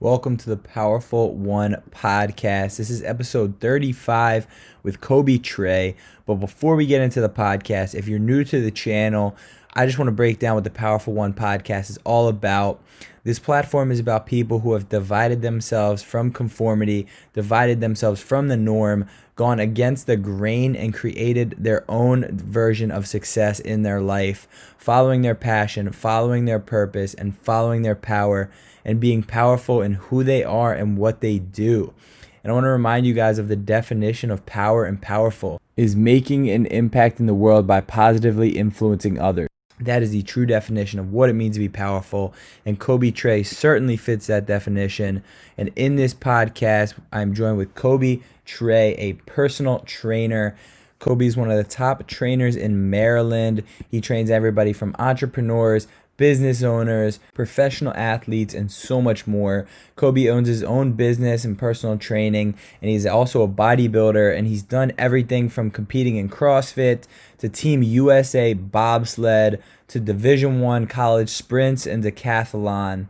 Welcome to the Powerful One podcast. This is episode 35 with Coby Tre. But before we get into the podcast, if you're new to the channel, I just want to break down what the Powerful One podcast is all about. This platform is about people who have divided themselves from conformity, divided themselves from the norm, gone against the grain, and created their own version of success in their life, following their passion, following their purpose, and following their power, and being powerful in who they are and what they do. And I want to remind you guys of the definition of power and powerful is making an impact in the world by positively influencing others. That is the true definition of what it means to be powerful. And Coby Tre certainly fits that definition. And in this podcast, I'm joined with Coby Tre, a personal trainer. Coby is one of the top trainers in Maryland. He trains everybody from entrepreneurs, business owners, professional athletes, and so much more. Coby owns his own business and personal training, and he's also a bodybuilder, and he's done everything from competing in CrossFit to Team USA Bobsled to Division I college sprints and decathlon.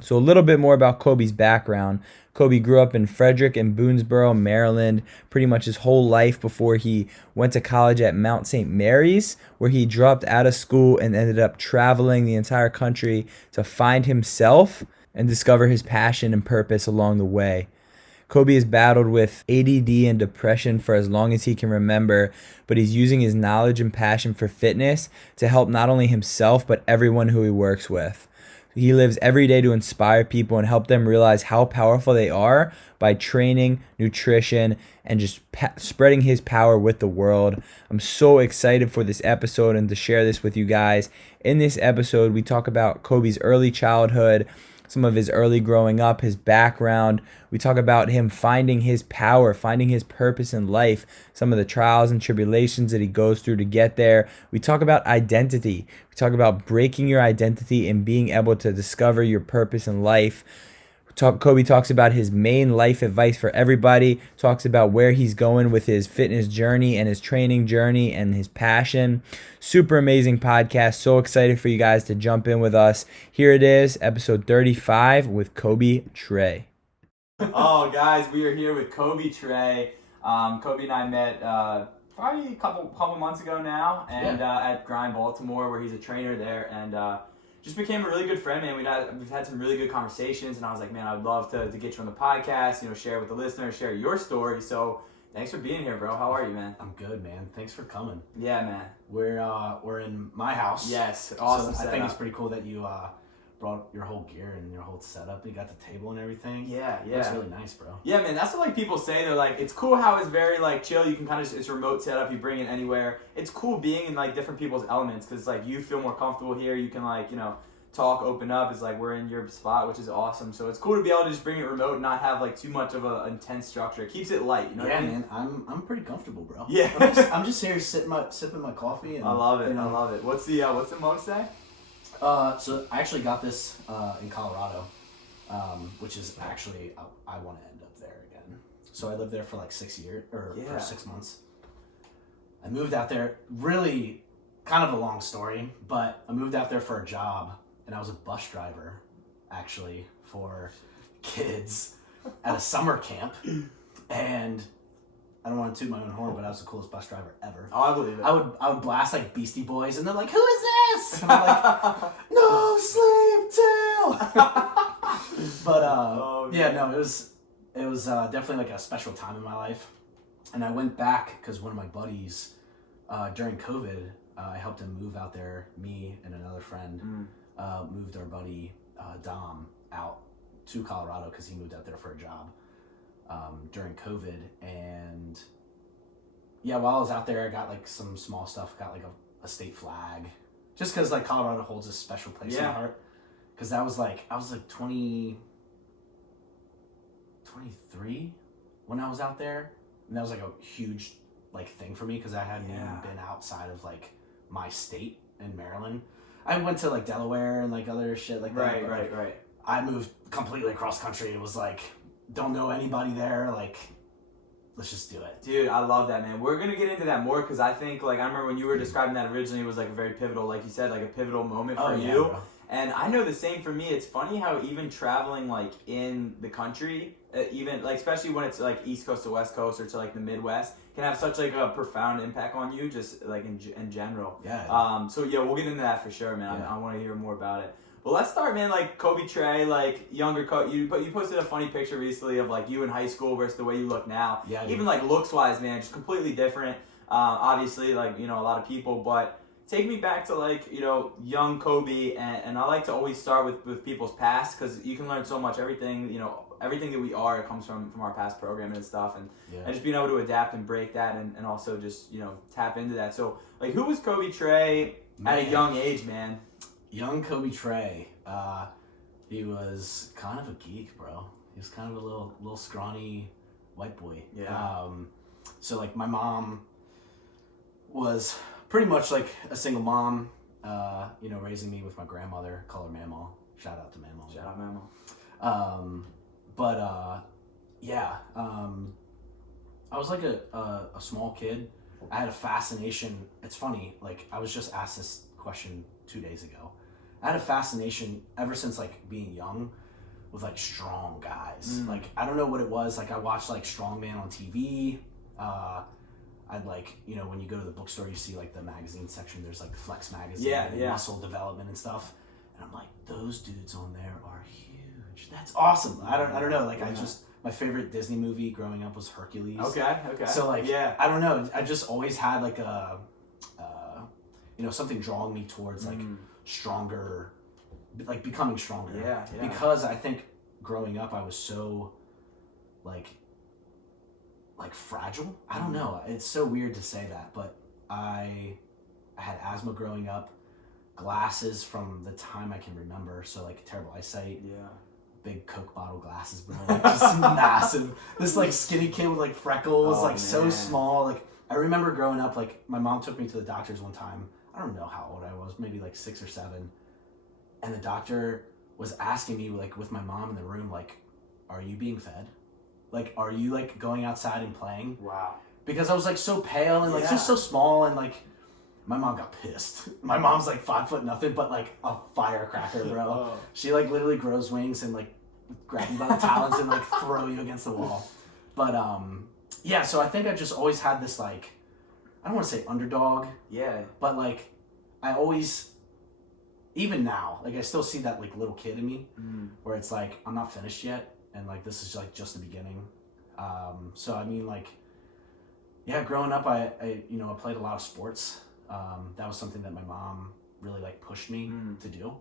So a little bit more about Coby's background. Coby grew up in Fredrick and Boonesboro, Maryland, pretty much his whole life before he went to college at Mount St. Mary's, where he dropped out of school and ended up traveling the entire country to find himself and discover his passion and purpose along the way. Coby has battled with ADD and depression for as long as he can remember, but he's using his knowledge and passion for fitness to help not only himself, but everyone who he works with. He lives every day to inspire people and help them realize how powerful they are by training, nutrition, and just spreading his power with the world. I'm so excited for this episode and to share this with you guys. In this episode, we talk about Coby's early childhood, some of his early growing up, his background. We talk about him finding his power, finding his purpose in life, some of the trials and tribulations that he goes through to get there. We talk about identity. We talk about breaking your identity and being able to discover your purpose in life. Coby talks about his main life advice for everybody, talks about where he's going with his fitness journey and his training journey and his passion. Super amazing podcast. So excited for you guys to jump in with us. Here it is, episode 35 with Coby Tre. Oh, guys, we are here with Coby Tre. Coby and I met probably a couple months ago now, and at Grind Baltimore, where he's a trainer there, and just became a really good friend, man. We've had some really good conversations, and I was like, man, I'd love to get you on the podcast, share with the listeners, share your story. So thanks for being here, bro. How are you, man? I'm good, man. Thanks for coming. Yeah, man. We're in my house. Yes, awesome. So I think it's pretty cool that you brought your whole gear and your whole setup. You got the table and everything. Yeah. It's really nice, bro. Yeah, man. That's what people say. They're like, it's cool how it's very chill. You can kind of it's remote setup. You bring it anywhere. It's cool being in different people's elements because you feel more comfortable here. You can talk, open up. It's we're in your spot, which is awesome. So it's cool to be able to just bring it remote and not have too much of an intense structure. It keeps it light, what I mean? Man, I'm pretty comfortable, bro. Yeah. I'm just here sipping my coffee. And, I love it. I love it. What's the mug say? So I actually got this in Colorado, which is actually I want to end up there again. So I lived there for 6 years for 6 months. I moved out there. Really, kind of a long story, but I moved out there for a job. And I was a bus driver, actually, for kids at a summer camp. And I don't want to toot my own horn, but I was the coolest bus driver ever. Oh, I believe it. I would blast Beastie Boys, and they're like, "Who is this?" And I'm like, "No sleep till." But it was definitely a special time in my life. And I went back because one of my buddies during COVID, I helped him move out there. Me and another friend. Moved our buddy Dom out to Colorado because he moved out there for a job during COVID. And while I was out there, I got some small stuff, got a state flag, just because Colorado holds a special place in my heart. Because I was 23 when I was out there, and that was a huge thing for me because I hadn't even been outside of my state in Maryland. I went to Delaware and other shit that. Right. I moved completely across country. It was don't know anybody there. Let's just do it. Dude, I love that, man. We're going to get into that more because I think, I remember when you were describing that originally, it was, a very pivotal, like you said, a pivotal moment for you. Bro. And I know the same for me. It's funny how even traveling like in the country, even like especially when it's like East Coast to West Coast or to like the Midwest, can have such like a profound impact on you, just like in general. Yeah. So yeah, we'll get into that for sure, man. I want to hear more about it. But let's start, man. Like Coby Tre, like younger you posted a funny picture recently of like you in high school versus the way you look now. Yeah. Even like looks wise, man, just completely different. Obviously, like a lot of people, but take me back to like young Coby, and I like to always start with people's past because you can learn so much. Everything everything that we are comes from our past programming and stuff, and just being able to adapt and break that, and also just tap into that. So like, who was Coby Tre at a young age, man? Young Coby Tre, he was kind of a geek, bro. He was kind of a little scrawny white boy. Yeah. So like my mom was pretty much like a single mom, raising me with my grandmother, call her Mamaw. Shout out to Mamaw. Shout out Mamaw. I was like a small kid. I had a fascination. It's funny, like I was just asked this question 2 days ago. I had a fascination ever since like being young with like strong guys. Like I don't know what it was. Like I watched like Strongman on TV. I'd like, when you go to the bookstore, you see like the magazine section, there's like Flex magazine and muscle development and stuff. And I'm like, those dudes on there are huge. That's awesome. I don't know. Like my favorite Disney movie growing up was Hercules. Okay. So like, I don't know. I just always had like something drawing me towards like stronger, like becoming stronger. Yeah. Because I think growing up, I was so like fragile. I don't know. It's so weird to say that, but I had asthma growing up, glasses from the time I can remember. So like terrible eyesight. Yeah. Big Coke bottle glasses, bro. Like just massive. This like skinny kid with like freckles, so small. Like I remember growing up, like my mom took me to the doctor's one time. I don't know how old I was, maybe like 6 or 7. And the doctor was asking me, like with my mom in the room, like, are you being fed? Like, are you like going outside and playing? Wow. Because I was like so pale and like just so small, and like my mom got pissed. My mom's like 5'0", but like a firecracker, bro. She like literally grows wings and like grab you by the talons and like throw you against the wall. But so I think I just always had this like, I don't want to say underdog. Yeah. But like I always, even now, like I still see that like little kid in me where it's like I'm not finished yet, and like this is like just the beginning. So I mean like, growing up I played a lot of sports. That was something that my mom really like pushed me to do.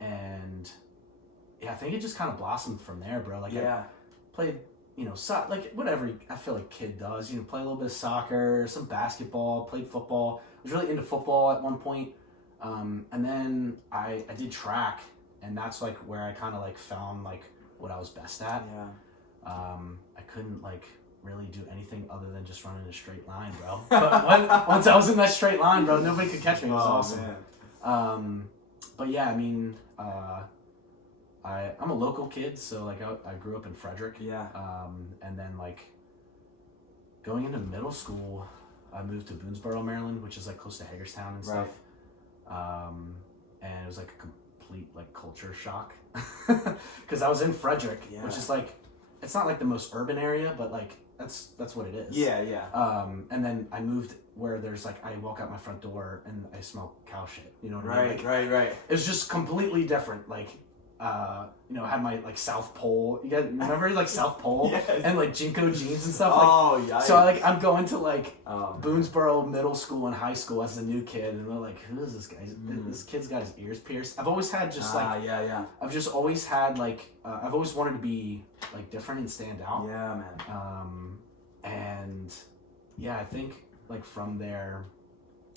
And I think it just kind of blossomed from there, bro. Like I played, like whatever I feel like kid does, play a little bit of soccer, some basketball, played football. I was really into football at one point. And then I did track, and that's like where I kind of like found like what I was best at. I couldn't like really do anything other than just run in a straight line, bro. But once I was in that straight line, bro, nobody could catch me. It was awesome. Man. But yeah, I mean, I'm a local kid, so like I grew up in Fredrick. And then like going into middle school, I moved to Boonsboro, Maryland, which is like close to Hagerstown and stuff. And it was like a complete like culture shock because I was in Fredrick, which is like, it's not like the most urban area, but like that's what it is. And then I moved where there's like, I walk out my front door and I smell cow shit. You know what I mean? Like, Right. It was just completely different. Like, I had my like South Pole. You guys remember like South Pole? And like Jinko jeans and stuff. Like, so like I'm going to like Boonsboro middle school and high school as a new kid, and they're like, "Who is this guy? This kid's got his ears pierced." I've always had just like I've just always had like I've always wanted to be like different and stand out. Yeah, man. And I think like from there,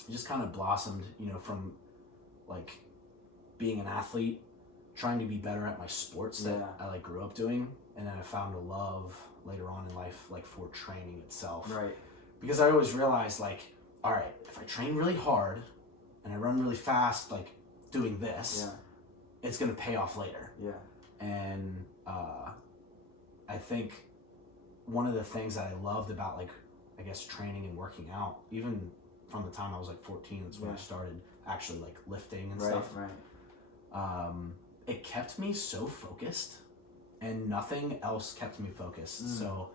it just kind of blossomed. From like being an athlete, trying to be better at my sports that I like grew up doing, and then I found a love later on in life like for training itself. Because I always realized like, all right, if I train really hard and I run really fast, like doing this, it's gonna pay off later. And I think one of the things that I loved about like, I guess, training and working out, even from the time I was like 14. That's when I started actually like lifting and right, stuff. Right. It kept me so focused, and nothing else kept me focused. So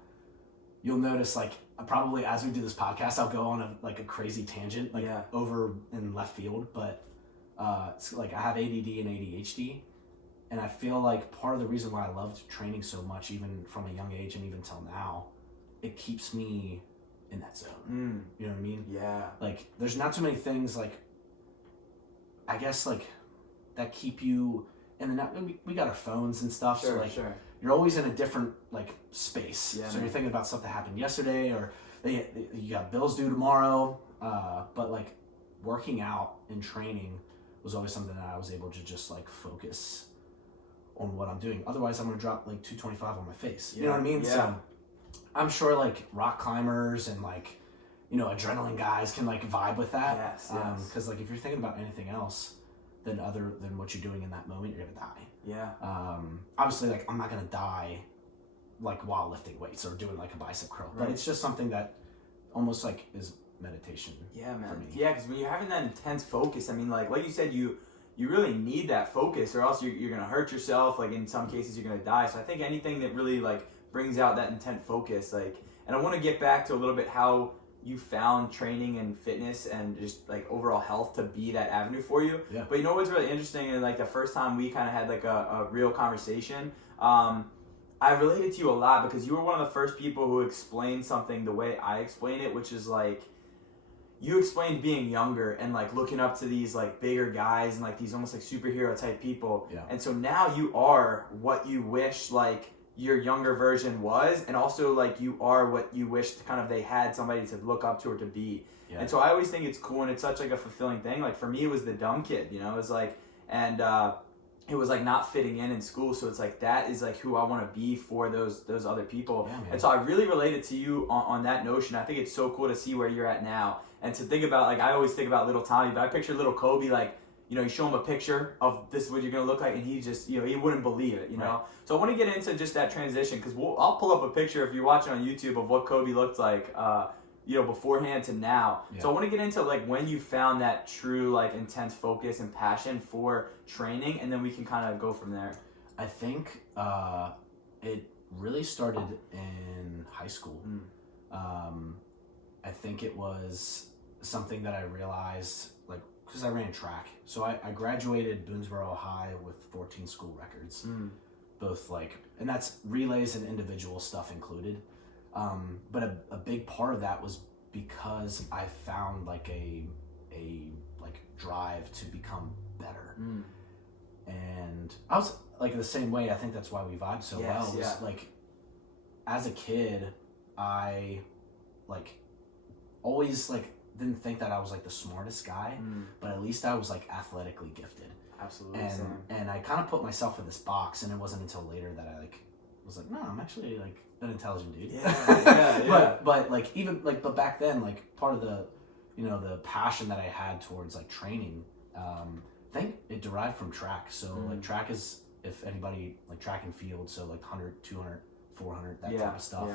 you'll notice, like, probably as we do this podcast, I'll go on a crazy tangent, like over in left field. But it's like I have ADD and ADHD, and I feel like part of the reason why I loved training so much, even from a young age and even till now, it keeps me in that zone. You know what I mean? Yeah. Like, there's not too many things, like, I guess, like, that keep you in the... We got our phones and stuff, so, like, you're always in a different, like, space. So you're thinking about stuff that happened yesterday, or you got bills due tomorrow. But, like, working out and training was always something that I was able to just, like, focus on what I'm doing. Otherwise, I'm going to drop, like, 225 on my face. You know what I mean? So I'm sure, like, rock climbers and, like, you know, adrenaline guys can, like, vibe with that. Because, like, if you're thinking about anything else other than what you're doing in that moment, you're going to die. Obviously, like, I'm not going to die, like, while lifting weights or doing, like, a bicep curl. But it's just something that almost, like, is meditation for me. Yeah, because when you're having that intense focus, I mean, like you said, you really need that focus, or else you're going to hurt yourself. Like, in some cases, you're going to die. So I think anything that really, like, brings out that intent focus, like, and I want to get back to a little bit how you found training and fitness and just, like, overall health to be that avenue for you. But you know what's really interesting, and, like, the first time we kind of had, like, a real conversation, I related to you a lot because you were one of the first people who explained something the way I explain it, which is, like, you explained being younger and, like, looking up to these, like, bigger guys and, like, these almost, like, superhero type people. And so now you are what you wish, like, your younger version was, and also, like, you are what you wished kind of they had somebody to look up to or to be. And so I always think it's cool, and it's such, like, a fulfilling thing. Like, for me, it was the dumb kid, you know? It was, like, and it was, like, not fitting in school, so it's, like, that is, like, who I want to be for those other people. And so I really related to you on that notion. I think it's so cool to see where you're at now, and to think about, like, I always think about little Tommy, but I picture little Coby, like, you know, you show him a picture of this is what you're going to look like, and he just, you know, he wouldn't believe it, you know? So I want to get into just that transition, because I'll pull up a picture if you're watching on YouTube of what Coby looked like, you know, beforehand to now. So I want to get into, like, when you found that true, like, intense focus and passion for training, and then we can kind of go from there. I think it really started in high school. I think it was something that I realized, like, because I ran track. So I graduated Boonesboro High with 14 school records, both, like, and that's relays and individual stuff included. But a big part of that was because I found, like, a like, drive to become better. And I was, like, the same way. I think that's why we vibe so well. Was, like, as a kid, I, like, always, like, didn't think that I was, like, the smartest guy, but at least I was, like, athletically gifted. Absolutely. And I kind of put myself in this box, and it wasn't until later that I, like, was like, no, I'm actually, like, an intelligent dude. But like, even, like, but back then, like, part of the, you know, the passion that I had towards, like, training, I think it derived from track. So like, track is, if anybody, like, track and field, so like 100, 200, 400, that type of stuff.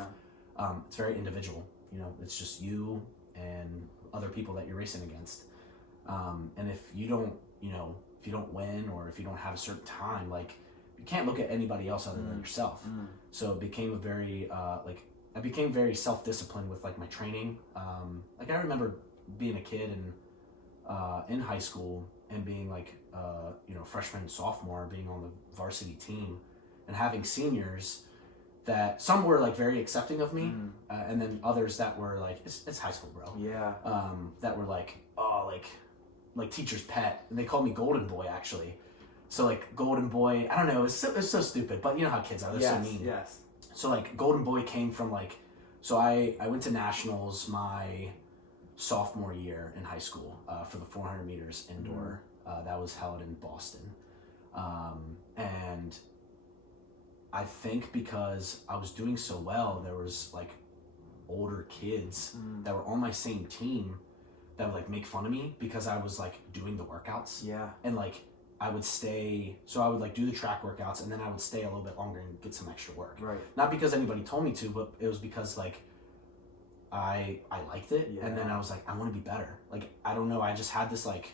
It's very individual. You know, it's just you and other people that you're racing against. And if you don't, you know, if you don't win, or if you don't have a certain time, like, you can't look at anybody else other than yourself. So it became a very, like, I became very self-disciplined with, like, my training. Like, I remember being a kid and in high school and being, like, you know, freshman and sophomore, being on the varsity team and having seniors that some were, like, very accepting of me, and then others that were like, it's high school, bro. That were like, oh, like teacher's pet, and they called me Golden Boy, actually. So, like, Golden Boy, I don't know, it's so stupid, but you know how kids are, they're so mean. So, like, Golden Boy came from, like, so I went to nationals my sophomore year in high school for the 400 meters indoor. That was held in Boston. And I think because I was doing so well, there was, like, older kids that were on my same team that would, like, make fun of me because I was, like, doing the workouts. And, like, I would stay, so I would, like, do the track workouts, and then I would stay a little bit longer and get some extra work. Not because anybody told me to, but it was because, like, I liked it, Yeah. and then I was like, I want to be better. Like, I don't know, I just had this like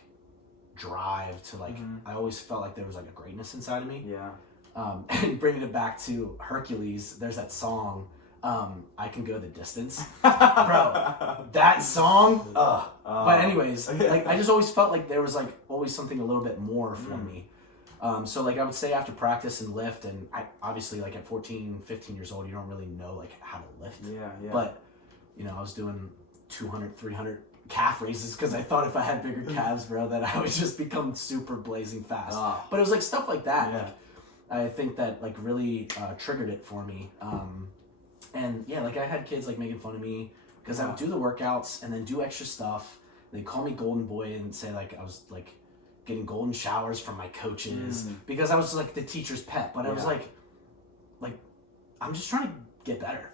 drive to like, I always felt like there was like a greatness inside of me. Yeah. And bringing it back to Hercules, there's that song, I Can Go the Distance. Bro, that song, but anyways, like, I just always felt like there was like always something a little bit more for me. So like I would stay after practice and lift, and I obviously like at 14, 15 years old, you don't really know like how to lift. Yeah. But, you know, I was doing 200, 300 calf raises because I thought if I had bigger calves, bro, that I would just become super blazing fast. But it was like stuff like that. Yeah. Like, I think that like really triggered it for me. And yeah, like I had kids like making fun of me because I would do the workouts and then do extra stuff. They'd call me Golden Boy and say like I was like getting golden showers from my coaches because I was just like the teacher's pet. But I was like I'm just trying to get better.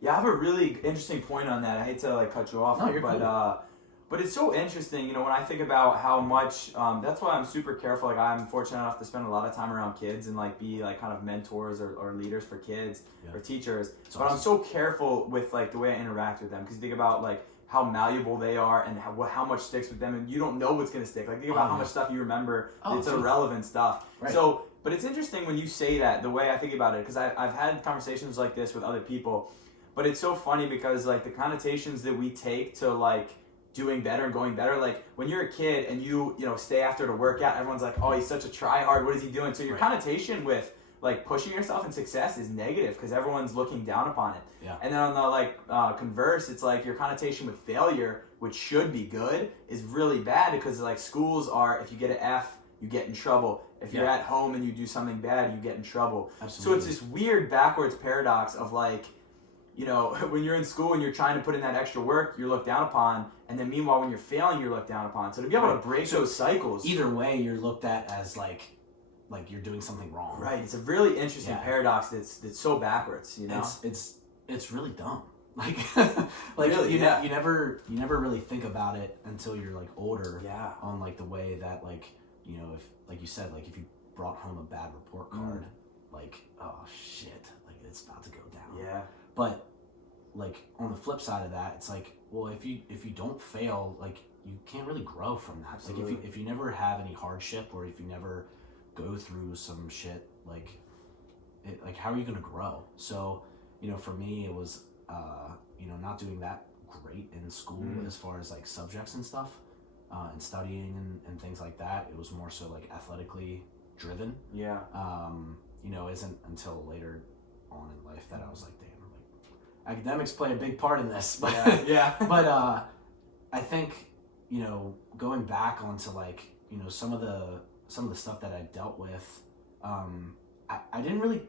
Yeah, I have a really interesting point on that. I hate to like cut you off, No, you're cool. But it's so interesting, you know, when I think about how much, that's why I'm super careful. Like, I'm fortunate enough to spend a lot of time around kids and, like, be, like, kind of mentors or leaders for kids or teachers. But awesome. I'm so careful with, like, the way I interact with them. Because you think about, like, how malleable they are and how much sticks with them. And you don't know what's going to stick. Like, think about how much stuff you remember. It's irrelevant stuff. Right. So, but it's interesting when you say that, the way I think about it. Because I've had conversations like this with other people. But it's so funny because, like, the connotations that we take to, like, doing better and going better, like when you're a kid and you know stay after to work out, everyone's like, oh, he's such a try hard, what is he doing? So your connotation with like pushing yourself and success is negative because everyone's looking down upon it. And then on the like converse, it's like your connotation with failure, which should be good, is really bad because like schools are, if you get an F, you get in trouble. If you're at home and you do something bad, you get in trouble. So it's this weird backwards paradox of like, you know, when you're in school and you're trying to put in that extra work, you're looked down upon. And then meanwhile, when you're failing, you're looked down upon. So to be able to break those cycles. Either way, you're looked at as like you're doing something wrong. Right. It's a really interesting paradox that's so backwards, you know? It's really dumb. Like, really, you never really think about it until you're like older. Yeah. On like the way that like, you know, if like you said, like if you brought home a bad report card, like, oh shit, like it's about to go down. Yeah. But like on the flip side of that, it's like, well, if you don't fail, like you can't really grow from that. Absolutely. Like if you never have any hardship or if you never go through some shit, like how are you gonna grow? So, you know, for me it was you know, not doing that great in school as far as like subjects and stuff, and studying and things like that. It was more so like athletically driven. Yeah. You know, isn't until later on in life that I was like, damn, like academics play a big part in this. But but I think, you know, going back onto like, you know, some of the stuff that I dealt with, I didn't really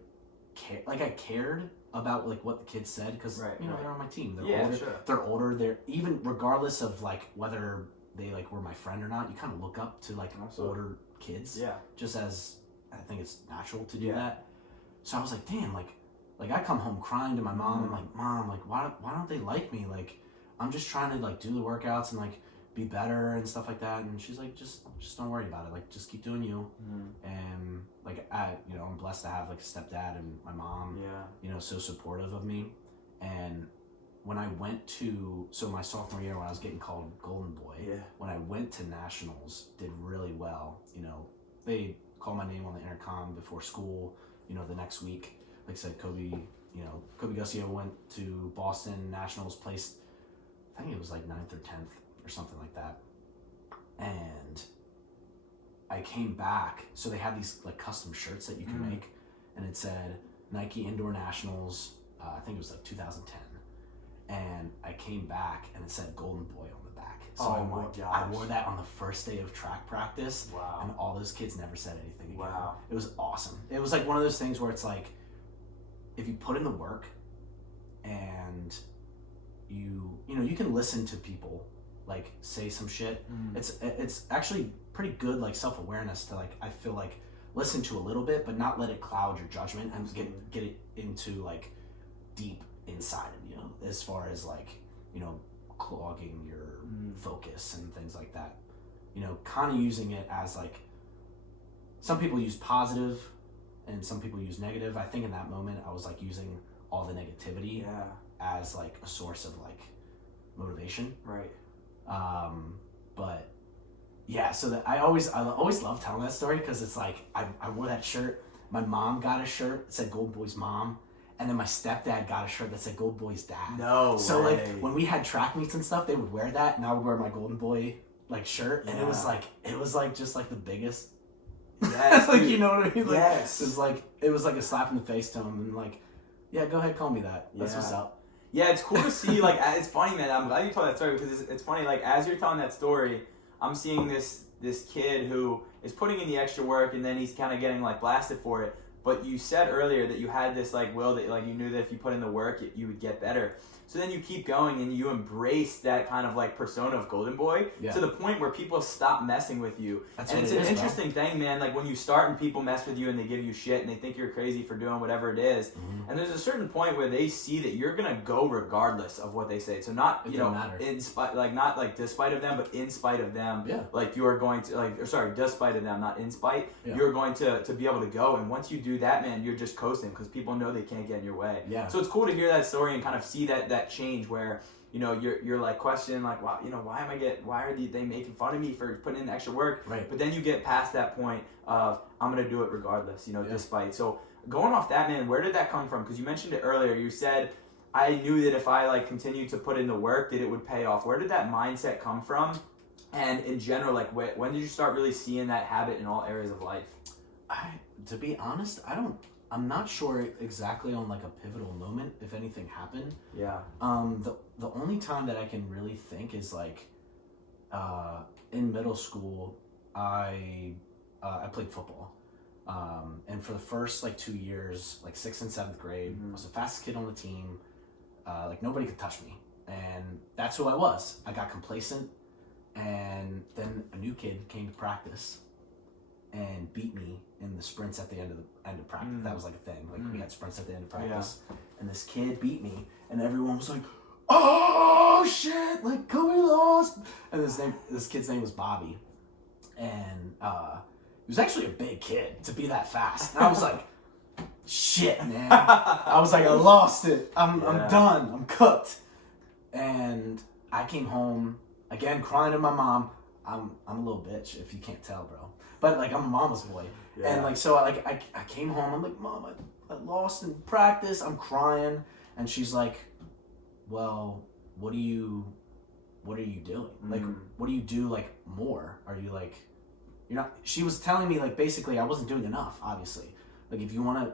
care. Like I cared about like what the kids said because you know they're on my team. They're older. Sure. They're older. They're even regardless of like whether they like were my friend or not. You kind of look up to like older kids. Yeah. Just as I think it's natural to do that. So I was like, damn, like I come home crying to my mom. I'm like, Mom, like why don't they like me? Like I'm just trying to like do the workouts and like be better and stuff like that. And she's like, just don't worry about it. Like just keep doing you. And like you know, I'm blessed to have like a stepdad and my mom. You know, so supportive of me. And when I went to my sophomore year when I was getting called Golden Boy, when I went to nationals, did really well. You know, they called my name on the intercom before school. You know, the next week, like I said, Coby Guscio went to Boston Nationals, placed, I think it was like 9th or 10th or something like that. And I came back, so they had these like custom shirts that you can make, and it said Nike Indoor Nationals, I think it was like 2010. And I came back and it said Golden Boy on the back. So I wore that on the first day of track practice. Wow. And all those kids never said anything again. Wow. It was awesome. It was like one of those things where it's like, if you put in the work and you know, you can listen to people like say some shit. It's actually pretty good like self-awareness to like, I feel like listen to a little bit, but not let it cloud your judgment and get it into like deep inside of you, as far as like, you know, clogging your focus and things like that. You know, kind of using it as like, some people use positive and some people use negative. I think in that moment I was like using all the negativity as like a source of like motivation. Right. But yeah, so that I always love telling that story because it's like I wore that shirt. My mom got a shirt that said Golden Boy's mom, and then my stepdad got a shirt that said Golden Boy's dad. No So way. like when we had track meets and stuff, they would wear that, and I would wear my Golden Boy like shirt, and it was like just like the biggest. Yes, like dude. you know what I mean? Like, Yes. it was like a slap in the face to him, and like, yeah, go ahead, call me that. That's Yeah. what's up. Yeah, it's cool to see. Like, it's funny, man. I'm glad you told that story because it's funny. Like, as you're telling that story, I'm seeing this kid who is putting in the extra work, and then he's kind of getting like blasted for it. But you said earlier that you had this like will that like you knew that if you put in the work, you would get better. So then you keep going and you embrace that kind of like persona of Golden Boy to the point where people stop messing with you. That's and what it's it an is, interesting thing, man. Like when you start and people mess with you and they give you shit and they think you're crazy for doing whatever it is. Mm-hmm. And there's a certain point where they see that you're gonna go regardless of what they say. So not It you know doesn't matter. in spite like not like despite of them, but in spite of them. Yeah. Like you are going to like or sorry, despite of them, not in spite. Yeah. You're going to be able to go. And once you do that, man, you're just coasting because people know they can't get in your way. Yeah. So it's cool to hear that story and kind of see that change where you know you're like questioning like wow you know why are they making fun of me for putting in the extra work, Right. but then you get past that point of I'm gonna do it regardless, you know, despite. So going off that, man, where did that come from? Because you mentioned it earlier. You said I knew that if I like continued to put in the work that it would pay off. Where did that mindset come from? And in general, like when did you start really seeing that habit in all areas of life? To be honest, I'm not sure exactly on like a pivotal moment if anything happened. Yeah. The only time that I can really think is like, in middle school, I played football, and for the first like 2 years, like 6th and 7th grade, I was the fastest kid on the team. Like nobody could touch me, and that's who I was. I got complacent, and then a new kid came to practice and beat me in the sprints at the end of practice. That was like a thing. Like we had sprints at the end of practice, and this kid beat me, and everyone was like, "Oh shit! Like Coby lost." And this kid's name was Bobby, and he was actually a big kid to be that fast. And I was like, "Shit, man!" I was like, "I lost it. I'm done. I'm cooked." And I came home again crying to my mom. I'm a little bitch if you can't tell, bro. But like I'm a mama's boy, and like so I came home. I'm like, "Mom, I lost in practice." I'm crying, and she's like, "Well, what are you doing? Like, what do you do like more? Are you like, you're not?" She was telling me like basically I wasn't doing enough. Obviously, like if you want to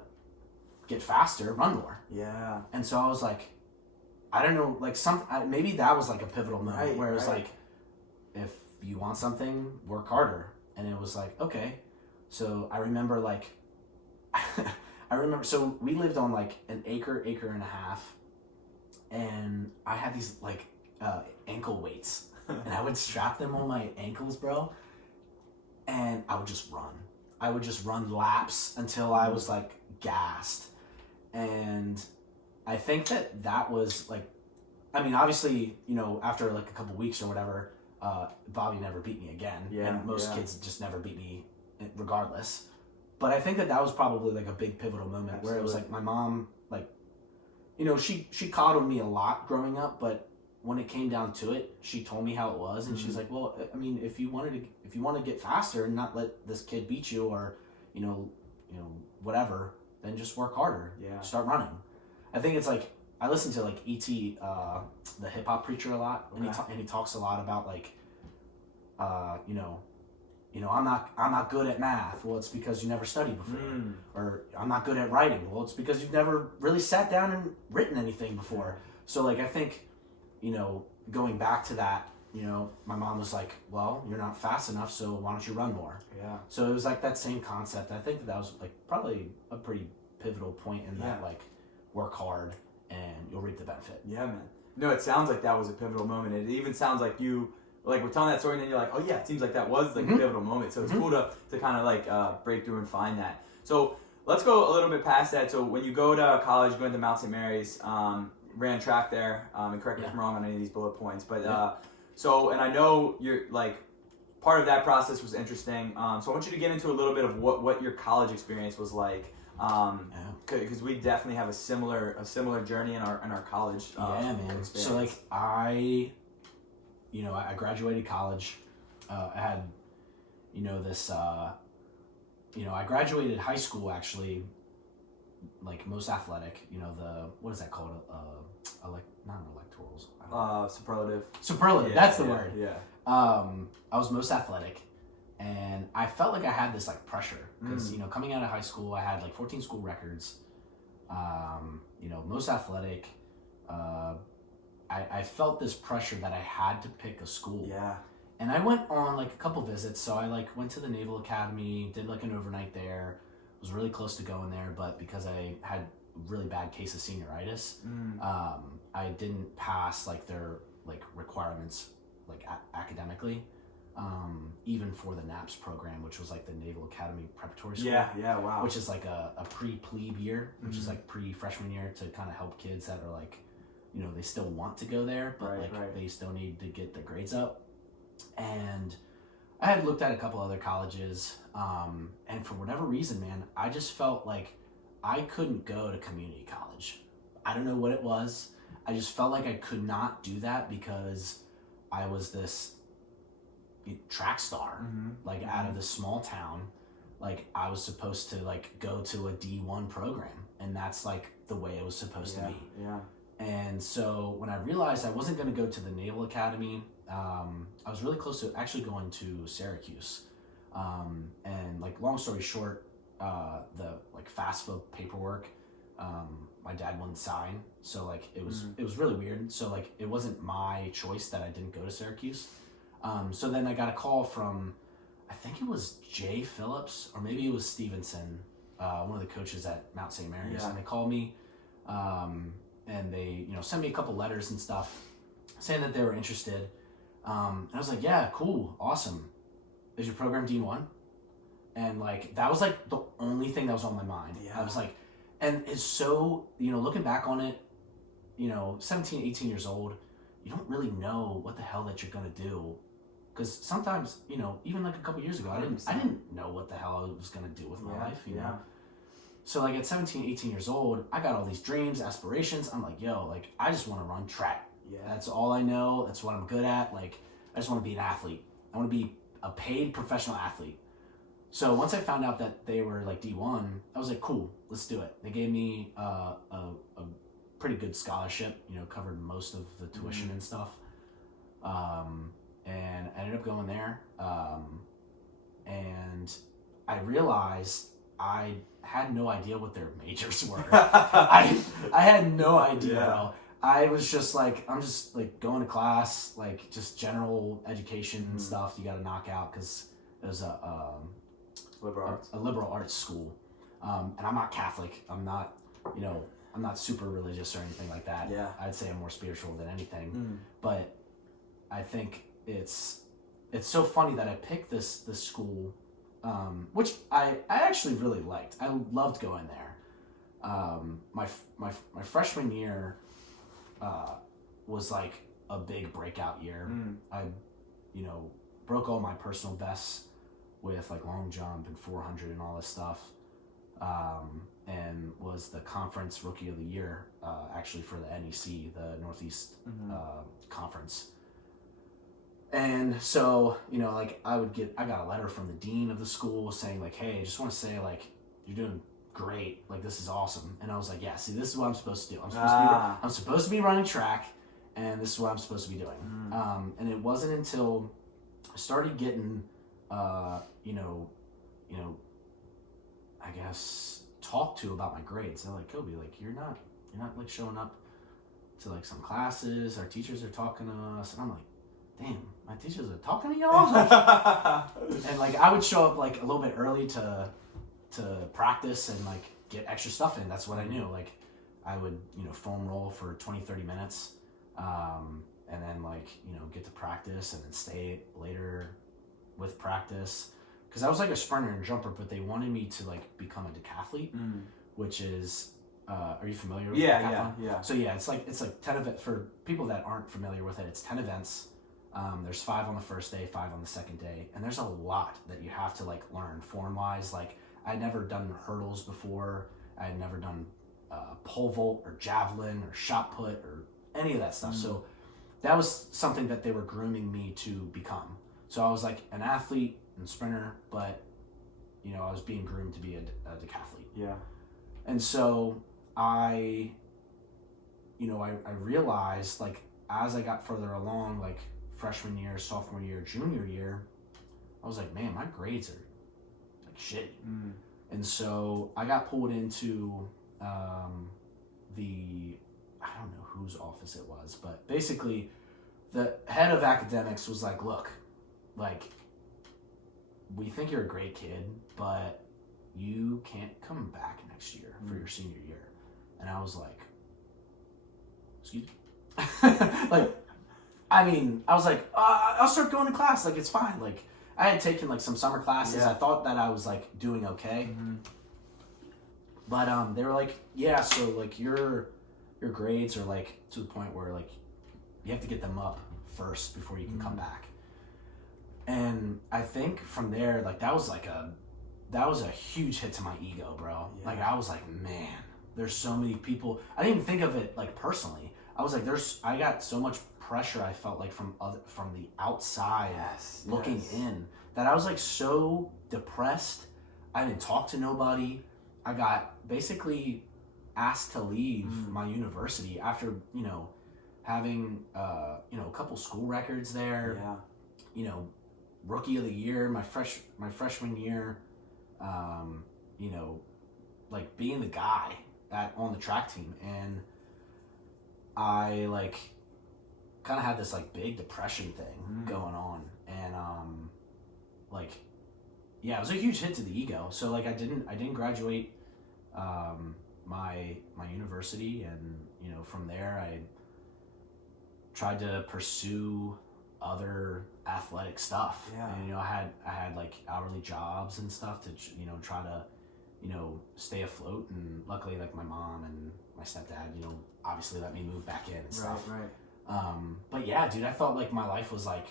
get faster, run more. Yeah. And so I was like, I don't know, like maybe that was like a pivotal moment where it was like, if you want something, work harder. And it was like, okay. So I remember like, so we lived on like an acre and a half, and I had these like ankle weights, and I would strap them on my ankles, bro, and I would just run. I would just run laps until I was like gassed. And I think that was like, I mean, obviously, you know, after like a couple weeks or whatever, Bobby never beat me again. And most kids just never beat me regardless. But I think that was probably like a big pivotal moment where it was like my mom, like, you know, she coddled me a lot growing up, but when it came down to it, she told me how it was, and she's like, well, I mean, if you want to get faster and not let this kid beat you, or you know whatever, then just work harder. Start running. I think it's like I listen to like E.T., the hip hop preacher, a lot, and he talks a lot about like, you know, I'm not good at math. Well, it's because you never studied before. Or I'm not good at writing. Well, it's because you've never really sat down and written anything before. So like I think, you know, going back to that, you know, my mom was like, well, you're not fast enough, so why don't you run more? Yeah. So it was like that same concept. I think that was like probably a pretty pivotal point in that, like, work hard and you'll reap the benefit. Yeah, man. No, it sounds like that was a pivotal moment. It even sounds like you, like, we're telling that story and then you're like, oh yeah, it seems like that was like a pivotal moment. So it's cool to kind of like break through and find that. So let's go a little bit past that. So when you go to college, you go into Mount St. Mary's, ran track there, and correct me if I'm wrong on any of these bullet points, but so, and I know you're like, part of that process was interesting. So I want you to get into a little bit of what your college experience was like. Because we definitely have a similar journey in our college. Man. Experience. So like I graduated college. I had, this. I graduated high school actually. Like most athletic, what is that called? Not electorals. Superlative. Superlative. Yeah, that's the yeah, word. Yeah. I was most athletic, and I felt like I had this like pressure because coming out of high school, I had like 14 school records. Most athletic. I felt this pressure that I had to pick a school. Yeah. And I went on like a couple visits. So I like went to the Naval Academy, did like an overnight there. Was really close to going there, but because I had a really bad case of senioritis, I didn't pass like their like requirements like academically, even for the NAPS program, which was like the Naval Academy Preparatory School. Yeah, wow. Which is like a pre-plebe year, which is like pre-freshman year to kind of help kids that are like, they still want to go there, but they still need to get their grades up. And I had looked at a couple other colleges, and for whatever reason, man, I just felt like I couldn't go to community college. I don't know what it was. I just felt like I could not do that because I was this track star, out of this small town. Like I was supposed to like go to a D1 program, and that's like the way it was supposed to be. Yeah. And so when I realized I wasn't going to go to the Naval Academy, I was really close to actually going to Syracuse. And like long story short, the like FAFSA paperwork, my dad wouldn't sign. So like it was really weird. So like it wasn't my choice that I didn't go to Syracuse. So then I got a call from, I think it was Jay Phillips or maybe it was Stevenson, one of the coaches at Mount St. Mary's. Yeah. And they called me, and they, sent me a couple letters and stuff saying that they were interested. And I was like, yeah, cool, awesome. Is your program D1? And like, that was like the only thing that was on my mind. Yeah. I was like, and it's so, looking back on it, 17, 18 years old, you don't really know what the hell that you're going to do. Because sometimes, even like a couple years ago, I didn't know what the hell I was going to do with my life, you know? So like at 17, 18 years old, I got all these dreams, aspirations. I'm like, yo, like I just want to run track. Yeah. That's all I know. That's what I'm good at. Like I just want to be an athlete. I want to be a paid professional athlete. So once I found out that they were like D1, I was like, cool, let's do it. They gave me a pretty good scholarship, covered most of the tuition and stuff. And I ended up going there. And I realized I had no idea what their majors were. I had no idea, bro. I was just like, I'm just like going to class, like just general education and stuff you got to knock out because it was a liberal arts school. And I'm not Catholic. I'm not, I'm not super religious or anything like that. Yeah. I'd say I'm more spiritual than anything. But I think it's so funny that I picked this school, which I actually really liked. I loved going there. My freshman year was like a big breakout year. I, broke all my personal bests with like long jump and 400 and all this stuff. And was the conference rookie of the year, actually for the NEC, the Northeast Conference. And so, like I got a letter from the dean of the school saying like, hey, I just want to say like, you're doing great. Like, this is awesome. And I was like, yeah, see, this is what I'm supposed to do. I'm supposed to be running track, and this is what I'm supposed to be doing. And it wasn't until I started getting, I guess, talked to about my grades. They're like, Coby, like, you're not like showing up to like some classes. Our teachers are talking to us. And I'm like, damn, my teachers are talking to y'all? And like, I would show up like a little bit early to practice and like get extra stuff in. That's what I knew. Like I would, foam roll for 20, 30 minutes. And then like, get to practice and then stay later with practice. Cause I was like a sprinter and jumper, but they wanted me to like become a decathlete, which is, are you familiar with decathlon? Yeah. So yeah, it's like 10 events for people that aren't familiar with it. It's 10 events. There's 5 on the first day, 5 on the second day. And there's a lot that you have to like learn form wise. Like I had never done hurdles before. I had never done pole vault or javelin or shot put or any of that stuff. So that was something that they were grooming me to become. So I was like an athlete and sprinter, but you know, I was being groomed to be a decathlete. Yeah. And so I realized, like, as I got further along, like freshman year, sophomore year, junior year, I was like, man, my grades are like shitty. And so I got pulled into I don't know whose office it was, but basically the head of academics was like, look, like, we think you're a great kid, but you can't come back next year for your senior year. And I was like, excuse me? Like, I mean, I was like, I'll start going to class. Like, it's fine. Like, I had taken like some summer classes. Yeah. I thought that I was like doing okay. But they were like, yeah, so like your grades are like to the point where like you have to get them up first before you can come back. And I think from there, like that was a huge hit to my ego, bro. Yeah. Like I was like, man, there's so many people. I didn't even think of it like personally. I was like, I got so much pressure. I felt like from the outside looking in, that I was like so depressed. I didn't talk to nobody. I got basically asked to leave my university after, you know, having a couple school records there. Yeah. You know, rookie of the year, my freshman year, you know, like being the guy on the track team. And I like kind of had this like big depression thing going on. And like, yeah, it was a huge hit to the ego. So like I didn't graduate my university, and you know, from there I tried to pursue other athletic stuff. Yeah. And you know, I had like hourly jobs and stuff to, you know, try to, you know, stay afloat. And luckily, like my mom and my stepdad, you know, obviously let me move back in and stuff. Right. But yeah, dude, I felt like my life was like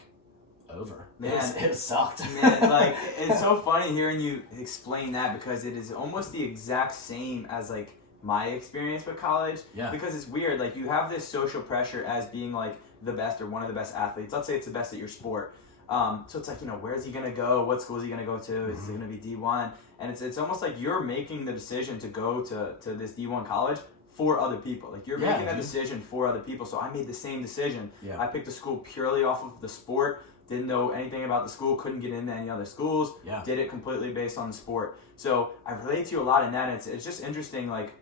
over. Man, it sucked. Man, like it's so funny hearing you explain that, because it is almost the exact same as like my experience with college. Yeah. Because it's weird. Like you have this social pressure as being like the best or one of the best athletes. Let's say it's the best at your sport. So it's like, you know, where's he going to go? What school is he going to go to? Is he going to be D1? And it's almost like you're making the decision to go to this D1 college for other people. Like you're making that decision for other people. So I made the same decision. Yeah. I picked a school purely off of the sport. Didn't know anything about the school. Couldn't get into any other schools. Yeah. Did it completely based on the sport. So I relate to you a lot in that. And it's just interesting, like,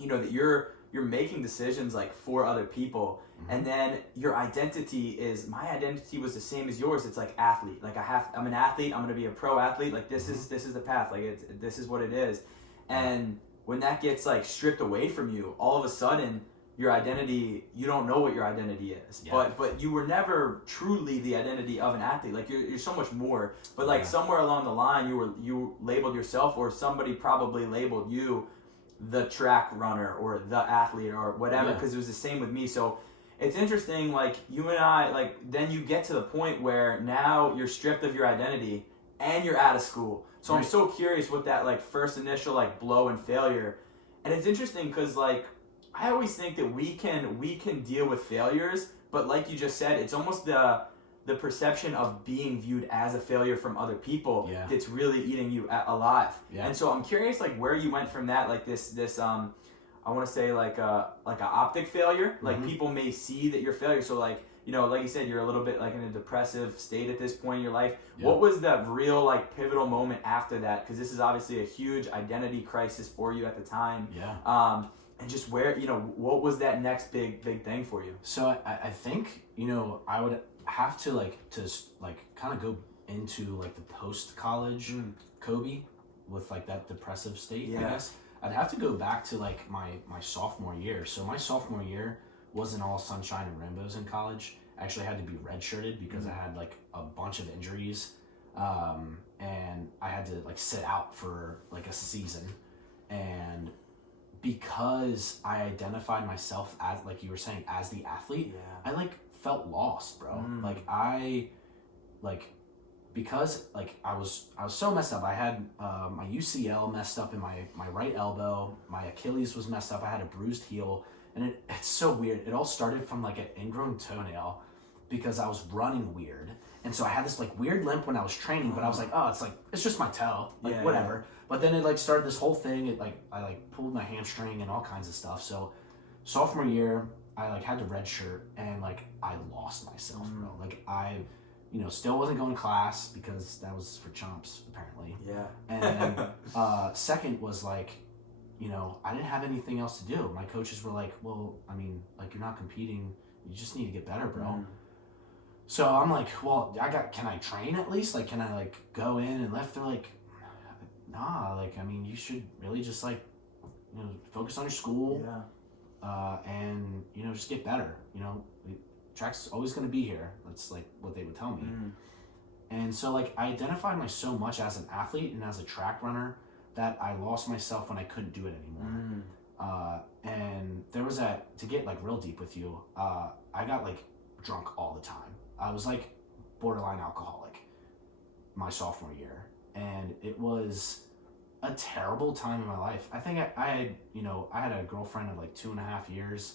you know, that you're making decisions like for other people. And then your identity my identity was the same as yours. It's like athlete. Like I'm an athlete. I'm going to be a pro athlete. Like this is the path. Like this is what it is. And when that gets like stripped away from you, all of a sudden your identity, you don't know what your identity is. Yeah. But you were never truly the identity of an athlete. Like you're so much more. But like somewhere along the line, you labeled yourself, or somebody probably labeled you the track runner or the athlete or whatever, because it was the same with me. So it's interesting, like you and I, like then you get to the point where now you're stripped of your identity and you're out of school. So I'm so curious what that like first initial like blow and failure. And it's interesting because like I always think that we can deal with failures, but like you just said, it's almost the perception of being viewed as a failure from other people that's really eating you alive. Yeah. And so I'm curious, like where you went from that, like this I want to say like a optic failure. Like people may see that you're a failure. So like, you know, like you said, you're a little bit like in a depressive state at this point in your life. Yeah. What was that real like pivotal moment after that? Because this is obviously a huge identity crisis for you at the time. Yeah. And just where, you know, what was that next big thing for you? So I think, you know, I would have to kind of go into like the post college Coby with like that depressive state. I guess I'd have to go back to like my sophomore year. So my sophomore year wasn't all sunshine and rainbows in college. I actually had to be redshirted because I had like a bunch of injuries, and I had to like sit out for like a season. And because I identified myself as, like you were saying, as the athlete, I like felt lost, bro. Like I like because like I was so messed up. I had my UCL messed up in my right elbow. My Achilles was messed up. I had a bruised heel, and it's so weird. It all started from like an ingrown toenail because I was running weird, and so I had this like weird limp when I was training. But I was like, oh, it's just my toe, like whatever. Yeah. But then it like started this whole thing. It like I like pulled my hamstring and all kinds of stuff. So sophomore year, I like had to redshirt, and like I lost myself, bro. Like I. Still wasn't going to class because that was for chumps, apparently. Yeah. And then second was like, I didn't have anything else to do. My coaches were like, well, I mean, like you're not competing. You just need to get better, bro. So I'm like, well, can I train at least? Like, can I like go in and lift? They're like, nah, like, I mean, you should really just like, focus on your school. Yeah. And, just get better, track's always going to be here. That's like what they would tell me. And so like I identified myself so much as an athlete and as a track runner that I lost myself when I couldn't do it anymore. And there was to get like real deep with you, I got like drunk all the time. I was like borderline alcoholic my sophomore year, and it was a terrible time in my life. I think I had a girlfriend of like 2.5 years.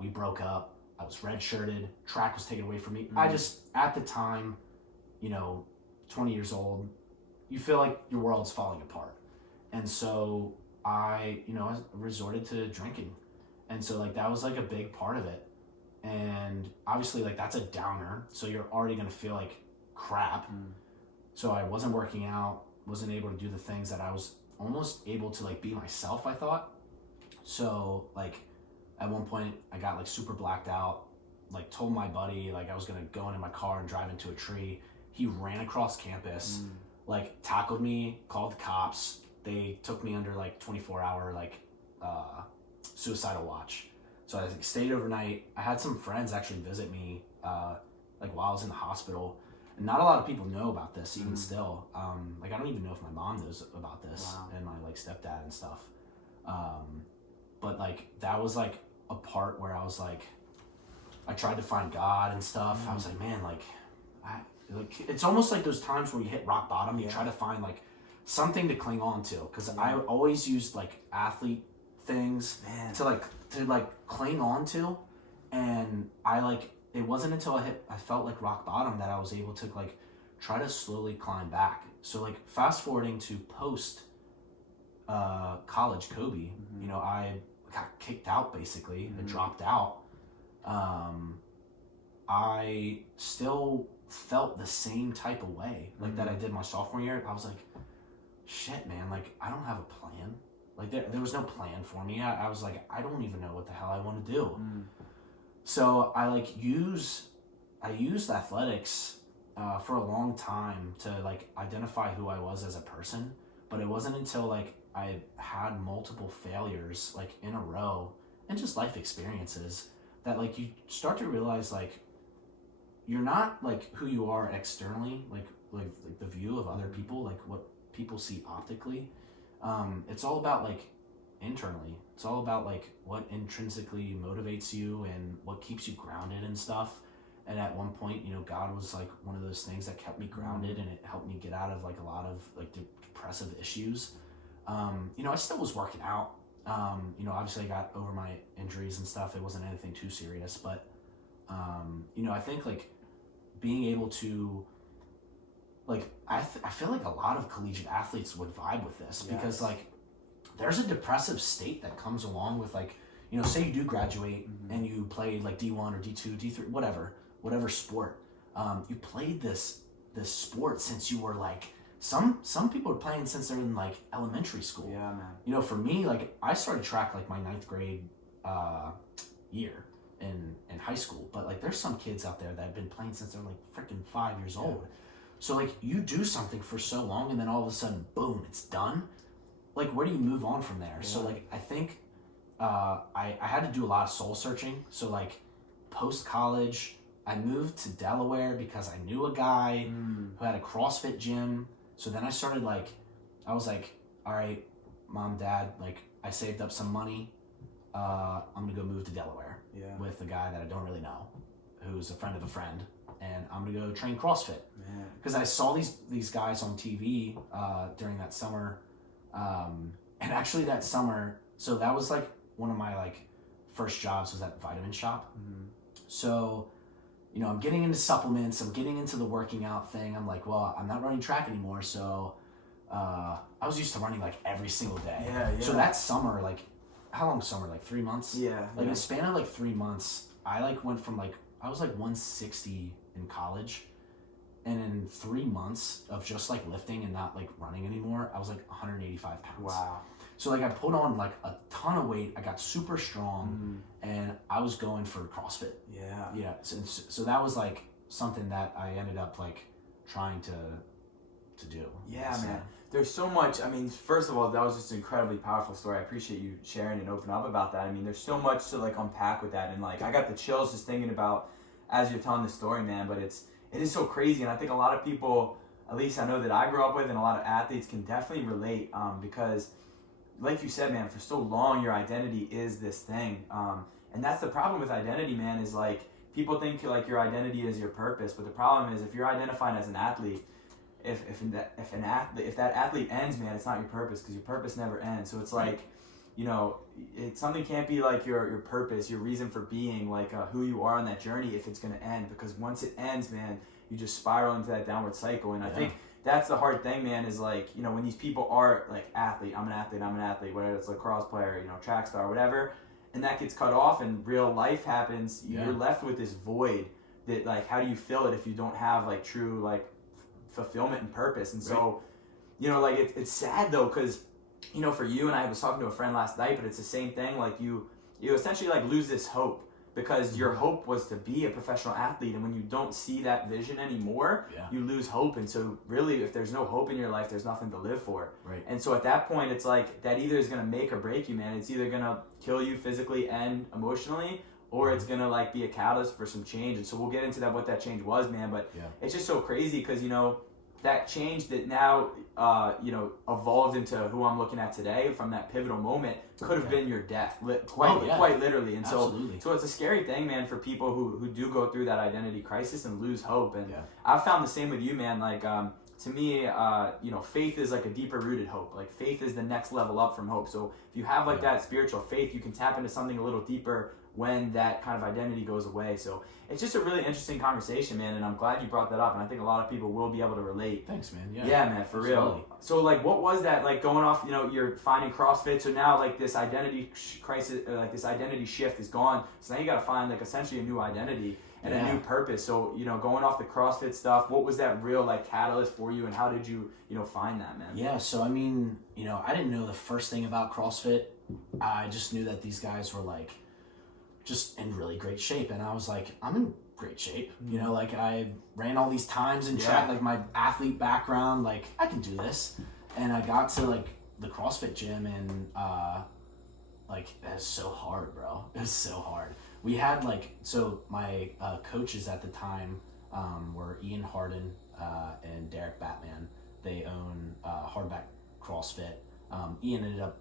We broke up. I was redshirted. Track was taken away from me. I just, at the time, 20 years old, you feel like your world's falling apart. And so I resorted to drinking. And so like that was like a big part of it. And obviously like that's a downer. So you're already going to feel like crap. So I wasn't working out, wasn't able to do the things that I was almost able to like be myself, I thought. So like, at one point, I got like super blacked out, like told my buddy like I was gonna go into my car and drive into a tree. He ran across campus, like tackled me, called the cops. They took me under like 24-hour like suicidal watch. So I stayed overnight. I had some friends actually visit me like while I was in the hospital. And not a lot of people know about this even still. Like I don't even know if my mom knows about this and my like stepdad and stuff. But like that was like a part where I was like, I tried to find God and stuff. I was like, man, like it's almost like those times where you hit rock bottom. You try to find like something to cling on to, because I always used like athlete things to cling on to, and it wasn't until I felt like rock bottom that I was able to like try to slowly climb back. So like fast forwarding to post college Coby, I got kicked out basically. I dropped out. I still felt the same type of way like that I did my sophomore year. I was like, shit, man, like I don't have a plan. Like there was no plan for me. I was like, I don't even know what the hell I want to do. So I used athletics for a long time to like identify who I was as a person. But it wasn't until like I had multiple failures like in a row and just life experiences that like you start to realize like you're not like who you are externally, like the view of other people, like what people see optically. It's all about like internally. It's all about like what intrinsically motivates you and what keeps you grounded and stuff. And at one point, God was like one of those things that kept me grounded, and it helped me get out of like a lot of like depressive issues. I still was working out. Obviously I got over my injuries and stuff. It wasn't anything too serious, but I think like being able to like, I feel like a lot of collegiate athletes would vibe with this because like there's a depressive state that comes along with like, say you do graduate and you played like D1 or D2, D3, whatever sport. You played this sport since you were like, some people are playing since they're in like elementary school. Yeah, man. For me, like I started track like my 9th grade year in high school, but like there's some kids out there that have been playing since they're like freaking 5 years old. So like you do something for so long and then all of a sudden, boom, it's done. Like where do you move on from there? Yeah. So like I think I had to do a lot of soul searching. So like post college, I moved to Delaware because I knew a guy who had a CrossFit gym. So then I started I was like, all right, mom, dad, like I saved up some money. I'm gonna go move to Delaware with a guy that I don't really know, who's a friend of a friend. and I'm gonna go train CrossFit. Because I saw these guys on TV during that summer, and actually that summer, so that was like one of my like first jobs was at Vitamin Shop. So, you know, I'm getting into supplements, I'm getting into the working out thing. I'm like, well, I'm not running track anymore, so I was used to running like every single day. So that summer, like, how long summer? Like 3 months? Like in a span of like 3 months, I like went from like, I was like 160 in college, and in 3 months of just like lifting and not like running anymore, I was like 185 pounds. Wow. So like I put on like a ton of weight, I got super strong, and I was going for CrossFit. Yeah. So that was like something that I ended up like trying to do. Yeah, man. There's so much. I mean, first of all, that was just an incredibly powerful story. I appreciate you sharing and opening up about that. I mean, there's so much to like unpack with that, and like I got the chills just thinking about as you're telling the story, man. But it is so crazy, and I think a lot of people, at least I know that I grew up with, and a lot of athletes can definitely relate, because, like you said, man, for so long your identity is this thing, and that's the problem with identity, man. Is like people think like your identity is your purpose, but the problem is if you're identifying as an athlete. If that athlete ends, man, it's not your purpose, because your purpose never ends. So it's like, you know, something can't be like your purpose, your reason for being, like who you are on that journey, if it's gonna end, because once it ends, man, you just spiral into that downward cycle. And I think that's the hard thing, man, is like, you know, when these people are like I'm an athlete, whether it's a lacrosse player, you know, track star, whatever, and that gets cut off and real life happens, you're left with this void that, like, how do you fill it if you don't have like true like fulfillment and purpose? And so, you know, like it's sad though, because, you know, for you, and I was talking to a friend last night, but it's the same thing. Like you essentially like lose this hope, because your hope was to be a professional athlete, and when you don't see that vision anymore, you lose hope. And so really, if there's no hope in your life, there's nothing to live for. And so at that point, it's like that either is going to make or break you, man. It's either going to kill you physically and emotionally, or it's gonna like be a catalyst for some change. And so we'll get into that, what that change was, man. But it's just so crazy, because, you know, that change that now you know, evolved into who I'm looking at today from that pivotal moment could have been your death, quite literally. And so it's a scary thing, man, for people who do go through that identity crisis and lose hope. And I've found the same with you, man. Like to me, you know, faith is like a deeper rooted hope. Like faith is the next level up from hope. So if you have like that spiritual faith, you can tap into something a little deeper when that kind of identity goes away. So it's just a really interesting conversation, man, and I'm glad you brought that up, and I think a lot of people will be able to relate. Thanks, man. Yeah, man, for real. So like, what was that like, going off, you know, you're finding CrossFit, so now like this identity crisis, like this identity shift is gone, so now you got to find like essentially a new identity and a new purpose. So, you know, going off the CrossFit stuff, what was that real like catalyst for you, and how did you, you know, find that, man? Yeah, so I mean, you know, I didn't know the first thing about CrossFit. I just knew that these guys were like just in really great shape, and I was like, I'm in great shape. You know, like I ran all these times in track, like my athlete background, like I can do this. And I got to like the CrossFit gym, and like it was so hard, bro. It was so hard. We had like, so my coaches at the time were Ian Harden and Derek Batman. They own Hardback CrossFit. Ian ended up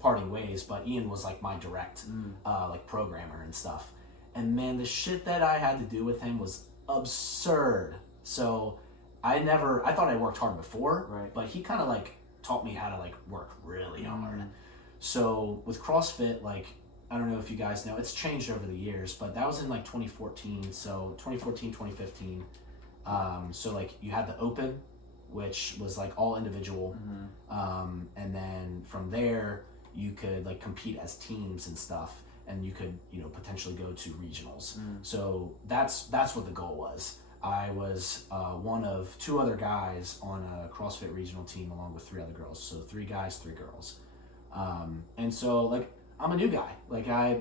parting ways, but Ian was like my direct like programmer and stuff. And man, the shit that I had to do with him was absurd. So I thought I worked hard before, but he kind of like taught me how to like work really hard. So with CrossFit, like, I don't know if you guys know, it's changed over the years, but that was in like 2014. So 2014, 2015. So like you had the Open, which was like all individual. And then from there, you could like compete as teams and stuff, and you could, you know, potentially go to regionals. So that's what the goal was. I was one of 2 other guys on a CrossFit regional team, along with 3 other girls. So 3 guys, 3 girls. And so like, I'm a new guy. Like I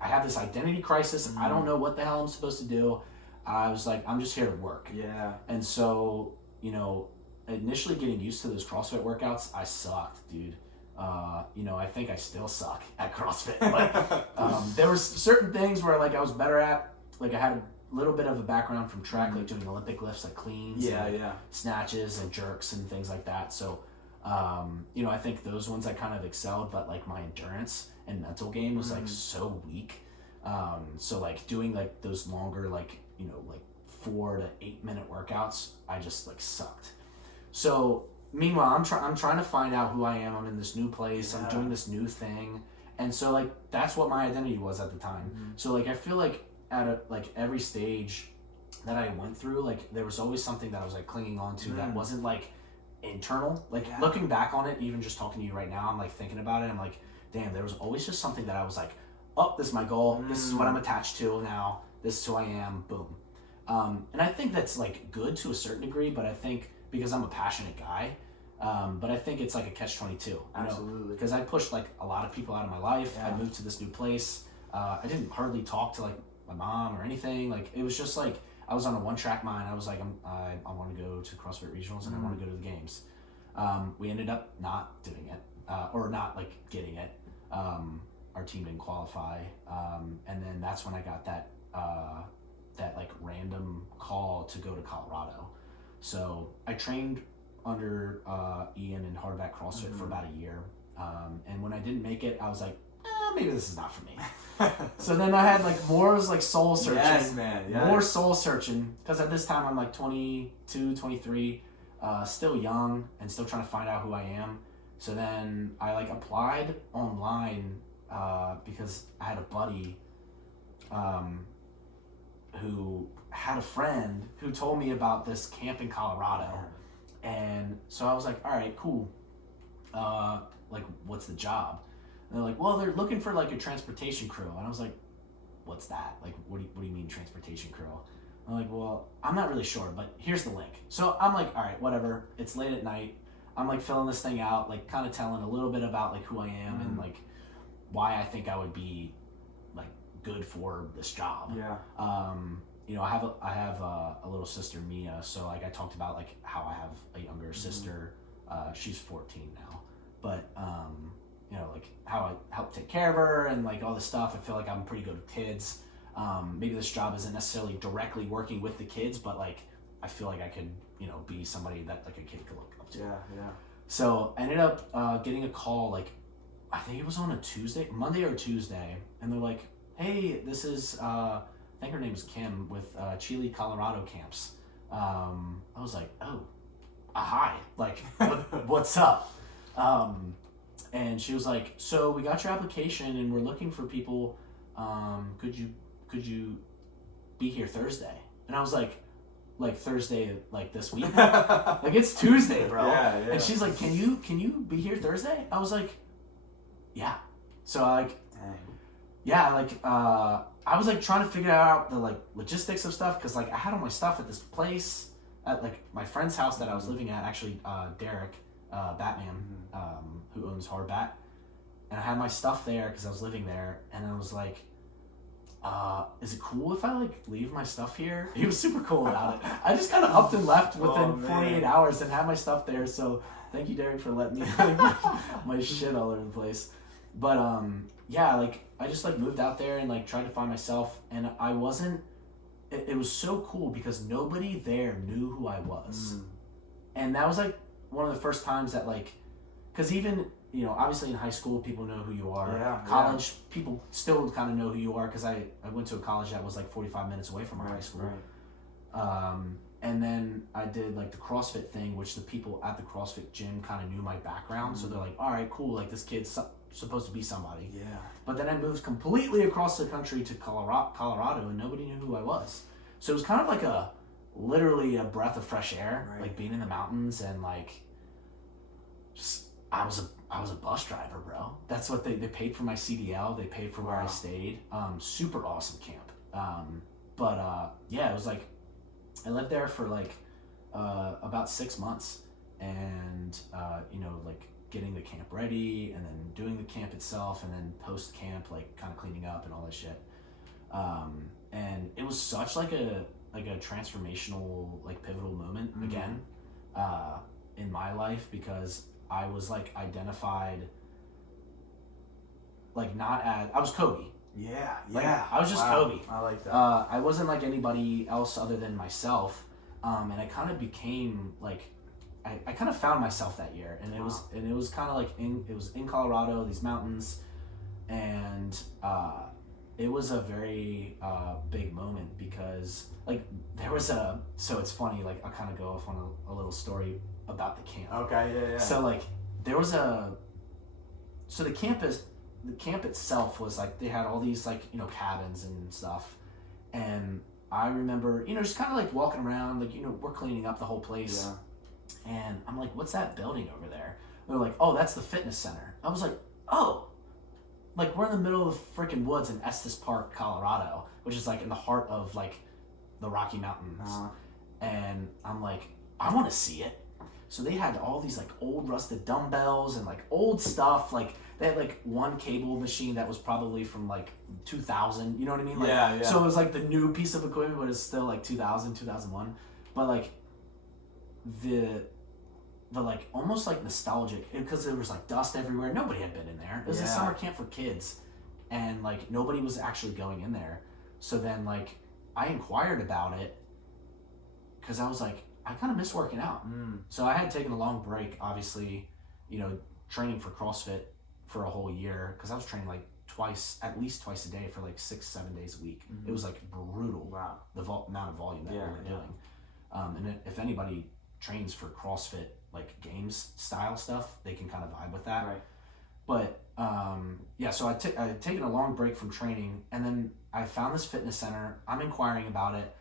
have this identity crisis. I don't know what the hell I'm supposed to do. I was like, I'm just here to work. And so, you know, initially getting used to those CrossFit workouts, I sucked, dude. You know, I think I still suck at CrossFit. Like, there were certain things where like I was better at. Like I had a little bit of a background from track, like doing Olympic lifts, like cleans, snatches and jerks and things like that. So, you know, I think those ones I kind of excelled, but like my endurance and mental game was like so weak. So like doing like those longer, like, like 4 to 8 minute workouts, I just like sucked. So meanwhile, I'm trying to find out who I am. I'm in this new place. I'm doing this new thing. And so like that's what my identity was at the time. So like I feel like at every stage that I went through, like there was always something that I was like clinging on to that wasn't like internal. Like looking back on it, even just talking to you right now, I'm like thinking about it. I'm like, damn, there was always just something that I was like, oh, this is my goal. This is what I'm attached to now. This is who I am. Boom. And I think that's like good to a certain degree, but I think because I'm a passionate guy, but I think it's like a catch-22. Absolutely. Because I pushed like a lot of people out of my life. I moved to this new place. I didn't hardly talk to like my mom or anything. Like it was just like I was on a one-track mind. I was like, I want to go to CrossFit Regionals and I want to go to the games. We ended up not doing it or not like getting it. Our team didn't qualify, and then that's when I got that like random call to go to Colorado. So I trained under Ian in hardback CrossFit for about a year, and when I didn't make it, I was like, maybe this is not for me. So then I had like more like soul searching. Yes, man. Yes. More soul searching, because at this time I'm like 22, 23, still young and still trying to find out who I am. So then I like applied online because I had a buddy who had a friend who told me about this camp in Colorado. And so I was like, all right, cool. Like, what's the job? And they're like, well, they're looking for like a transportation crew. And I was like, what's that? Like, what do you mean transportation crew? I'm like, well, I'm not really sure, but here's the link. So I'm like, all right, whatever. It's late at night. I'm like filling this thing out, like kind of telling a little bit about like who I am and like why I think I would be like good for this job. Yeah. I have a little sister, Mia. So like I talked about like how I have a younger sister. She's 14 now, but like how I help take care of her and like all this stuff. I feel like I'm pretty good with kids. Maybe this job isn't necessarily directly working with the kids, but like I feel like I could, be somebody that like a kid could look up to. Yeah. So I ended up getting a call, like I think it was on a Monday or Tuesday, and they're like, hey, this is I think her name is Kim with Chile, Colorado camps. I was like, oh, hi, like what's up? And she was like, so we got your application and we're looking for people. Could you be here Thursday? And I was like Thursday, like this week? Like it's Tuesday, bro. Yeah. And she's like, can you be here Thursday? I was like, yeah. So I was like trying to figure out the like logistics of stuff, because like I had all my stuff at this place at like my friend's house that I was living at, actually, Derek Batman, who owns Hardbat, and I had my stuff there because I was living there, and I was like, is it cool if I like leave my stuff here? He was super cool about it. I just kind of upped and left within 48 hours and had my stuff there. So thank you, Derek, for letting me leave my shit all over the place. But like I just like moved out there and like tried to find myself, and I wasn't. It was so cool because nobody there knew who I was, and that was like one of the first times that like, because even obviously in high school people know who you are. Yeah, college people still kind of know who you are, because I went to a college that was like 45 minutes away from our high school. Right. And then I did like the CrossFit thing, which the people at the CrossFit gym kind of knew my background, so they're like, all right, cool, like this kid's supposed to be somebody. Yeah. But then I moved completely across the country to Colorado, and nobody knew who I was. So it was kind of like literally a breath of fresh air, like being in the mountains, and like just I was a bus driver, bro. That's what they paid for my CDL. They paid for where I stayed. Super awesome camp. It was like I lived there for like about 6 months, and like getting the camp ready, and then doing the camp itself, and then post camp like kind of cleaning up and all that shit. And it was such like a transformational, like pivotal moment again in my life, because I was like identified like not as I was Coby. Yeah. Like, I was just Coby. I like that. I wasn't like anybody else other than myself, and I kind of became like I kind of found myself that year, and it was kind of like it was in Colorado, these mountains, and it was a very big moment because like so it's funny, like I'll kind of go off on a little story about the camp. Okay, yeah. So like there was so the camp itself was like they had all these like, you know, cabins and stuff, and I remember, you know, just kind of like walking around, like, you know, we're cleaning up the whole place, and I'm like, what's that building over there? They're like, oh, that's the fitness center. I was like, oh, like we're in the middle of the freaking woods in Estes Park, Colorado, which is like in the heart of like the Rocky Mountains. And I'm like, I want to see it. So they had all these like old rusted dumbbells and like old stuff. Like they had like one cable machine that was probably from like 2000, you know what I mean? Like, yeah. So it was like the new piece of equipment, but it's still like 2000, 2001. But like the like almost like nostalgic, because there was like dust everywhere. Nobody had been in there. It was a summer camp for kids, and like nobody was actually going in there. So then like I inquired about it because I was like, I kind of miss working out. So I had taken a long break, obviously, you know, training for CrossFit for a whole year, because I was training like at least twice a day for like 6-7 days a week. It was like brutal. Wow. The amount of volume that we were doing. And if anybody trains for CrossFit, like games style stuff, they can kind of vibe with that. Right. But so I had taken a long break from training, and then I found this fitness center. I'm inquiring about it.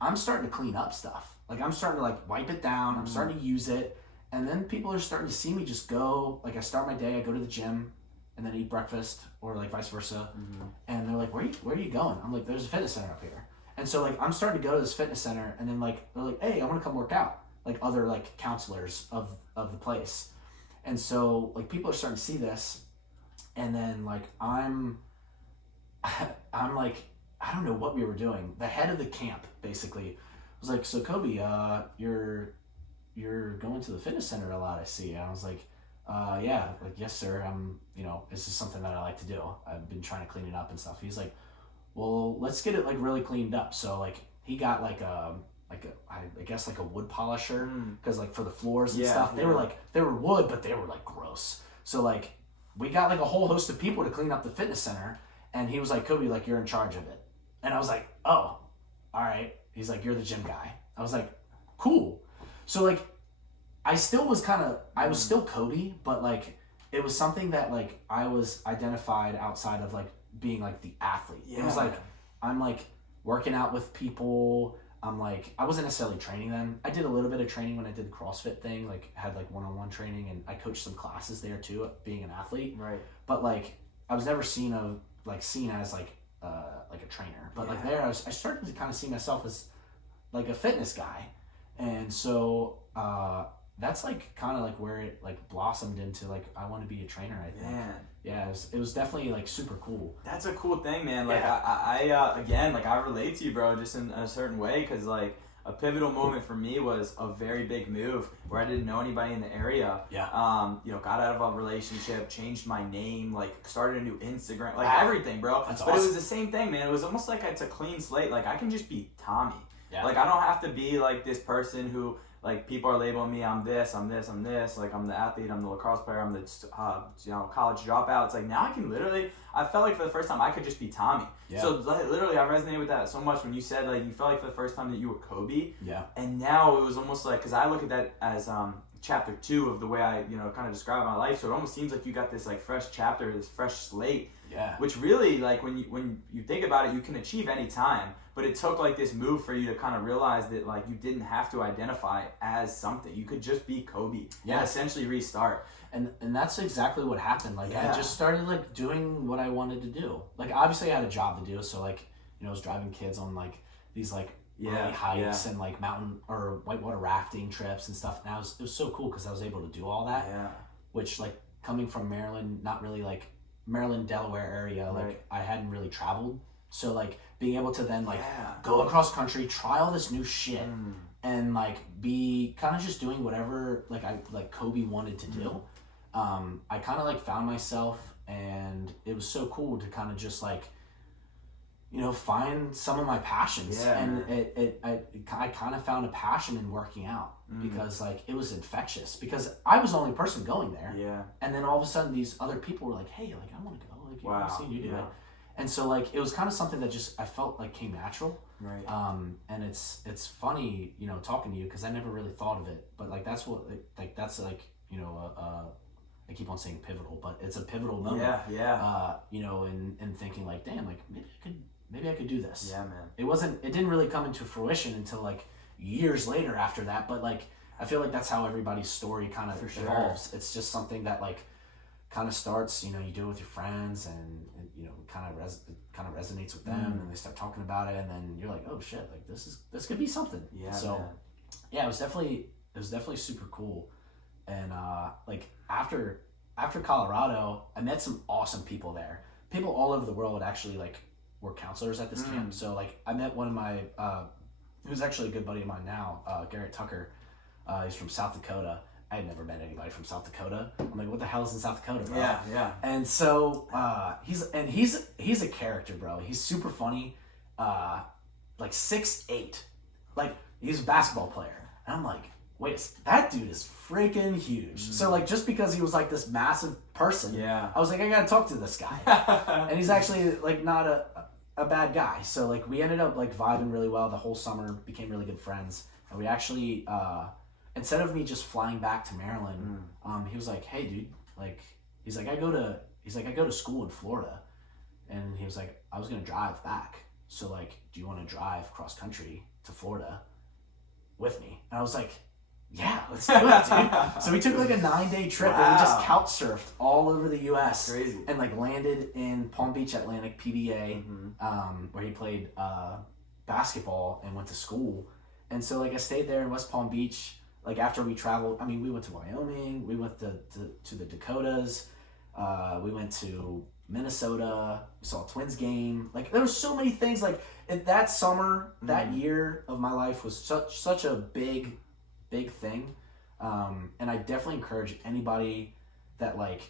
I'm starting to clean up stuff. Like I'm starting to like wipe it down. I'm starting to use it. And then people are starting to see me just go, like I start my day, I go to the gym and then eat breakfast, or like vice versa. And they're like, where are you going? I'm like, there's a fitness center up here. And so like I'm starting to go to this fitness center, and then like they're like, hey, I want to come work out. Like other like counselors of the place. And so like people are starting to see this, and then like I'm like, I don't know what we were doing. The head of the camp basically was like, so Coby, you're going to the fitness center a lot, I see. And I was like, yeah, like, yes, sir. You know, this is something that I like to do. I've been trying to clean it up and stuff. He's like, well, let's get it like really cleaned up. So like he got I guess like a wood polisher, because like for the floors and stuff, they were wood, but they were like gross. So like we got like a whole host of people to clean up the fitness center, and he was like, Coby, like you're in charge of it. And I was like, oh, all right. He's like, you're the gym guy. I was like, cool. So like I was still Coby, but like it was something that like I was identified outside of like being like the athlete. It was like I'm like working out with people. I'm like, I wasn't necessarily training them. I did a little bit of training when I did the CrossFit thing, like had like one-on-one training, and I coached some classes there too, being an athlete. Right. But like I was never seen as like a trainer. But like there I started to kind of see myself as like a fitness guy. And so that's like kind of like where it like blossomed into like I want to be a trainer, I think. Man. Yeah, it was definitely like super cool. That's a cool thing, man. Like I again, like I relate to you, bro, just in a certain way, because like a pivotal moment for me was a very big move where I didn't know anybody in the area. Yeah. You know, got out of a relationship, changed my name, like started a new Instagram, like everything, bro. That's but awesome. It was the same thing, man. It was almost like it's a clean slate. Like I can just be Tommy. Yeah. Like I don't have to be like this person who like people are labeling me. I'm this. Like I'm the athlete. I'm the lacrosse player. I'm the college dropout. It's like now I can literally. I felt like for the first time I could just be Tommy. Yeah. So literally I resonated with that so much when you said like you felt like for the first time that you were Coby. Yeah. And now it was almost like, because I look at that as chapter 2 of the way I kind of describe my life. So it almost seems like you got this like fresh chapter, this fresh slate. Yeah. Which really, like when you think about it, you can achieve any time. But it took like this move for you to kind of realize that like you didn't have to identify as something. You could just be Coby and essentially restart. And that's exactly what happened. Like I just started like doing what I wanted to do. Like obviously I had a job to do, so like I was driving kids on like these like early hikes and like mountain or whitewater rafting trips and stuff. And it was so cool because I was able to do all that. Yeah. Which like coming from Maryland, not really like Maryland, Delaware area, like I hadn't really traveled. So like being able to then like go across country, try all this new shit, and like be kind of just doing whatever like Coby wanted to do. I kind of like found myself, and it was so cool to kind of just like find some of my passions. And I kind of found a passion in working out because like it was infectious, because I was the only person going there. And then all of a sudden these other people were like, hey, like I want to go, like I've seen you do it. And so like it was kind of something that just I felt like came natural. Right. And it's funny, you know, talking to you because I never really thought of it, but like that's what that's like, you know, I keep on saying pivotal, but it's a pivotal moment. Yeah. You know, and thinking like, damn, like maybe I could do this. Yeah, man. It didn't really come into fruition until like years later after that, but like I feel like that's how everybody's story kind of evolves. It's just something that like kind of starts, you know, you do it with your friends and you know, kind of resonates with them and they start talking about it and then you're like, oh shit, like this could be something. Yeah. So man. yeah, it was definitely super cool. And like after Colorado, I met some awesome people there. People all over the world actually like were counselors at this camp. So like I met one of my who's actually a good buddy of mine now, Garrett Tucker. He's from South Dakota. I had never met anybody from South Dakota. I'm like, what the hell is in South Dakota, bro? Yeah. And so he's a character, bro. He's super funny. Like 6'8". Like he's a basketball player. And I'm like, wait, that dude is freaking huge. So like just because he was like this massive person, I was like, I gotta talk to this guy. And he's actually like not a bad guy. So like we ended up like vibing really well the whole summer, became really good friends. And we actually instead of me just flying back to Maryland, he was like, hey dude, like he's like I go to school in Florida. And he was like, I was gonna drive back. So like, do you wanna drive cross country to Florida with me? And I was like, yeah, let's do it, dude. So we took like a 9-day trip and we just couch surfed all over the US. Crazy. And like landed in Palm Beach Atlantic PBA, where he played basketball and went to school. And so like I stayed there in West Palm Beach. Like after we traveled, I mean, we went to Wyoming, we went to the Dakotas, we went to Minnesota, we saw a Twins game. Like there were so many things. Like that summer, that year of my life was such a big thing. And I definitely encourage anybody that like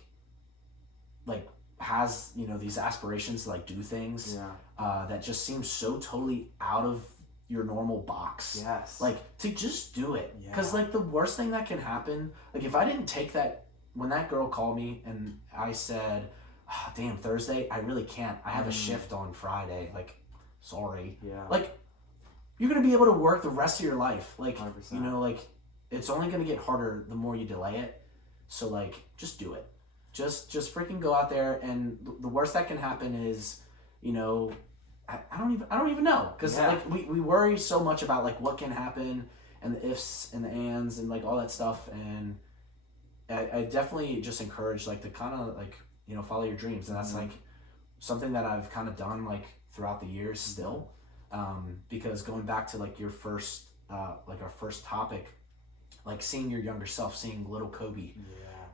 has, you know, these aspirations to like do things that just seem so totally out of your normal box. Yes. Like to just do it. Because like the worst thing that can happen, like if I didn't take that, when that girl called me and I said, oh, damn, Thursday, I really can't. I have a shift on Friday. Like, sorry. Yeah. Like, you're going to be able to work the rest of your life. Like, 100%. you know, like, it's only going to get harder the more you delay it. So, like, just do it. Just freaking go out there. And the worst that can happen is, you know, I don't even know. Because, like, we worry so much about, like, what can happen and the ifs and the ands and, like, all that stuff. And I definitely just encourage, like, to kind of, like, you know, follow your dreams. And that's, like, something that I've kind of done, like, throughout the years still. Because going back to, like, your first, like, our first topic, like, seeing your younger self, seeing little Coby.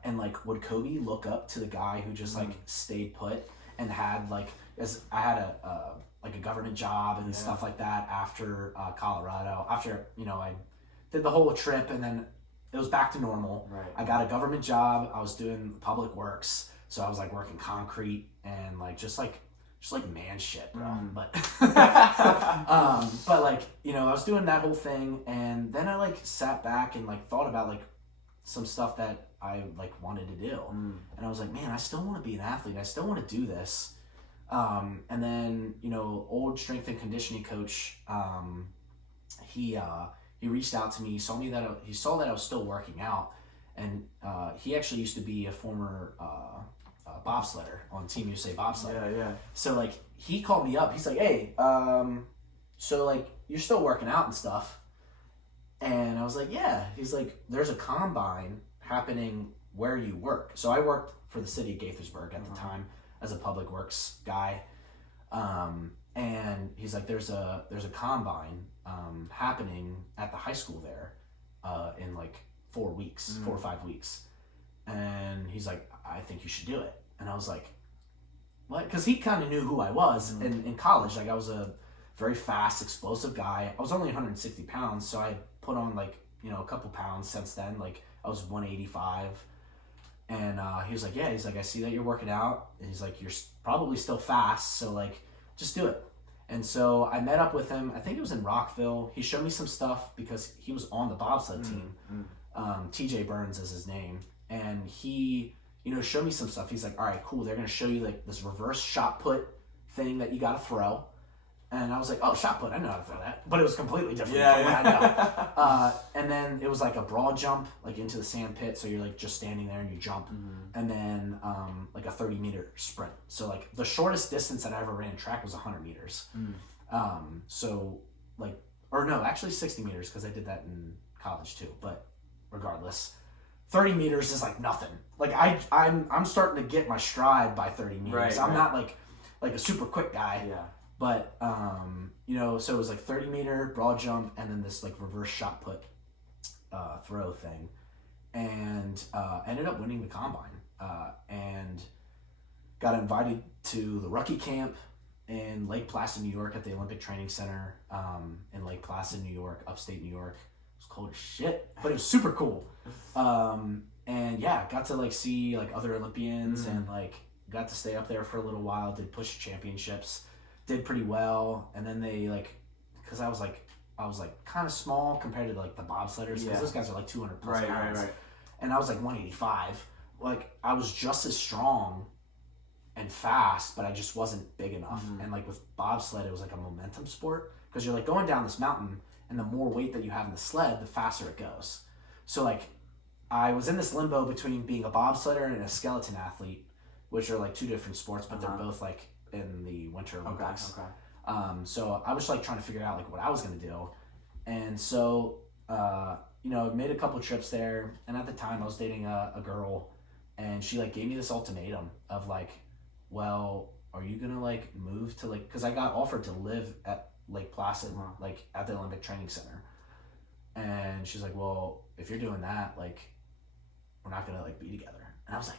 And, like, would Coby look up to the guy who just, like, stayed put and had, like, as I had a government job and stuff like that after Colorado. After, you know, I did the whole trip and then it was back to normal. Right. I got a government job. I was doing public works. So I was, like, working concrete and, like, just like man shit, bro. But, but, like, you know, I was doing that whole thing. And then I, like, sat back and, like, thought about, like, some stuff that I, like, wanted to do. And I was like, man, I still want to be an athlete. I still want to do this. And then, you know, old strength and conditioning coach, he reached out to me. He saw that I was still working out. And he actually used to be a former bobsledder on Team USA Bobsled. So, like, he called me up. He's like, hey, so, like, you're still working out and stuff. And I was like, yeah. He's like, there's a combine happening where you work. So I worked for the city of Gaithersburg at the time as a public works guy. And he's like, there's a combine happening at the high school there in like 4 or 5 weeks. And he's like, I think you should do it. And I was like, what? Because he kind of knew who I was in college. Like, I was a very fast, explosive guy. I was only 160 pounds, so I put on, like, you know, a couple pounds since then. Like, I was 185. And he was like, yeah, he's like, I see that you're working out. And he's like, you're probably still fast, so, like, just do it. And so I met up with him. I think it was in Rockville. He showed me some stuff because he was on the bobsled team. TJ Burns is his name. And he, you know, showed me some stuff. He's like, all right, cool. They're going to show you, like, this reverse shot put thing that you got to throw. And I was like, oh, shot put, I know how to throw that. But it was completely different from what I know. And then it was like a broad jump, like into the sand pit. So you're like just standing there and you jump. And then like a 30-meter sprint. So like the shortest distance that I ever ran track was 100 meters. So like, or no, actually 60 meters because I did that in college too. But regardless, 30 meters is like nothing. Like I'm starting to get my stride by 30 meters. I'm not like a super quick guy. Yeah. But, you know, so it was like 30-meter broad jump and then this like reverse shot put throw thing. And ended up winning the combine. And got invited to the rookie camp in Lake Placid, New York at the Olympic Training Center in Lake Placid, New York, upstate New York. It was cold as shit, but it was super cool. And yeah, got to like see like other Olympians and like got to stay up there for a little while, did push championships. Did pretty well, and then they like, because I was like kind of small compared to like the bobsledders, because those guys are like 200 plus pounds, and I was like 185. Like I was just as strong and fast, but I just wasn't big enough. And like with bobsled, it was like a momentum sport because you're like going down this mountain, and the more weight that you have in the sled, the faster it goes. So like I was in this limbo between being a bobsledder and a skeleton athlete, which are like two different sports, but they're both like in the Winter Olympics. So I was like trying to figure out like what I was going to do. And so, you know, made a couple trips there. And at the time I was dating a girl, and she like gave me this ultimatum of like, well, are you going to like move to like, cause I got offered to live at Lake Placid, like at the Olympic Training Center. And she's like, well, if you're doing that, like, we're not going to like be together. And I was like,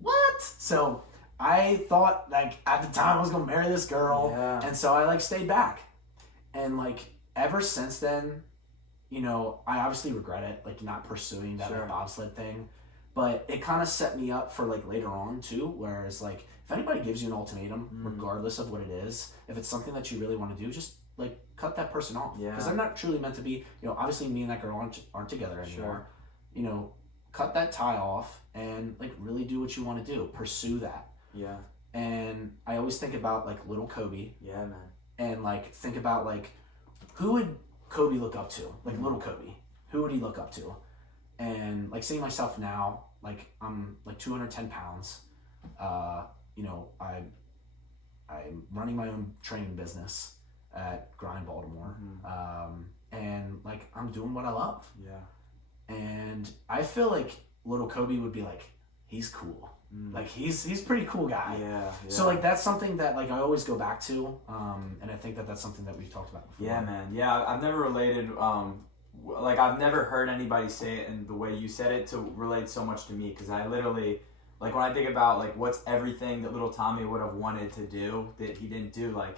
what? So I thought like at the time I was gonna marry this girl, and so I like stayed back, and like ever since then, you know, I obviously regret it, like not pursuing that like, bobsled thing, but it kind of set me up for like later on too. Whereas like if anybody gives you an ultimatum, regardless of what it is, if it's something that you really want to do, just like cut that person off, because they're not truly meant to be. You know, obviously me and that girl aren't together anymore. You know, cut that tie off and like really do what you want to do, pursue that. Yeah. And I always think about like little Coby. Yeah, man. And like think about like who would Coby look up to? Like little Coby. Who would he look up to? And like seeing myself now, like I'm like 210 pounds. You know, I'm running my own training business at Grind Baltimore. And like I'm doing what I love. Yeah. And I feel like little Coby would be like, he's cool. Like he's pretty cool guy. Yeah. So like that's something that like I always go back to, and I think that that's something that we've talked about before. Yeah, man. Yeah, I've never related. Like I've never heard anybody say it in the way you said it to relate so much to me, because I literally, like when I think about like what's everything that little Tommy would have wanted to do that he didn't do, like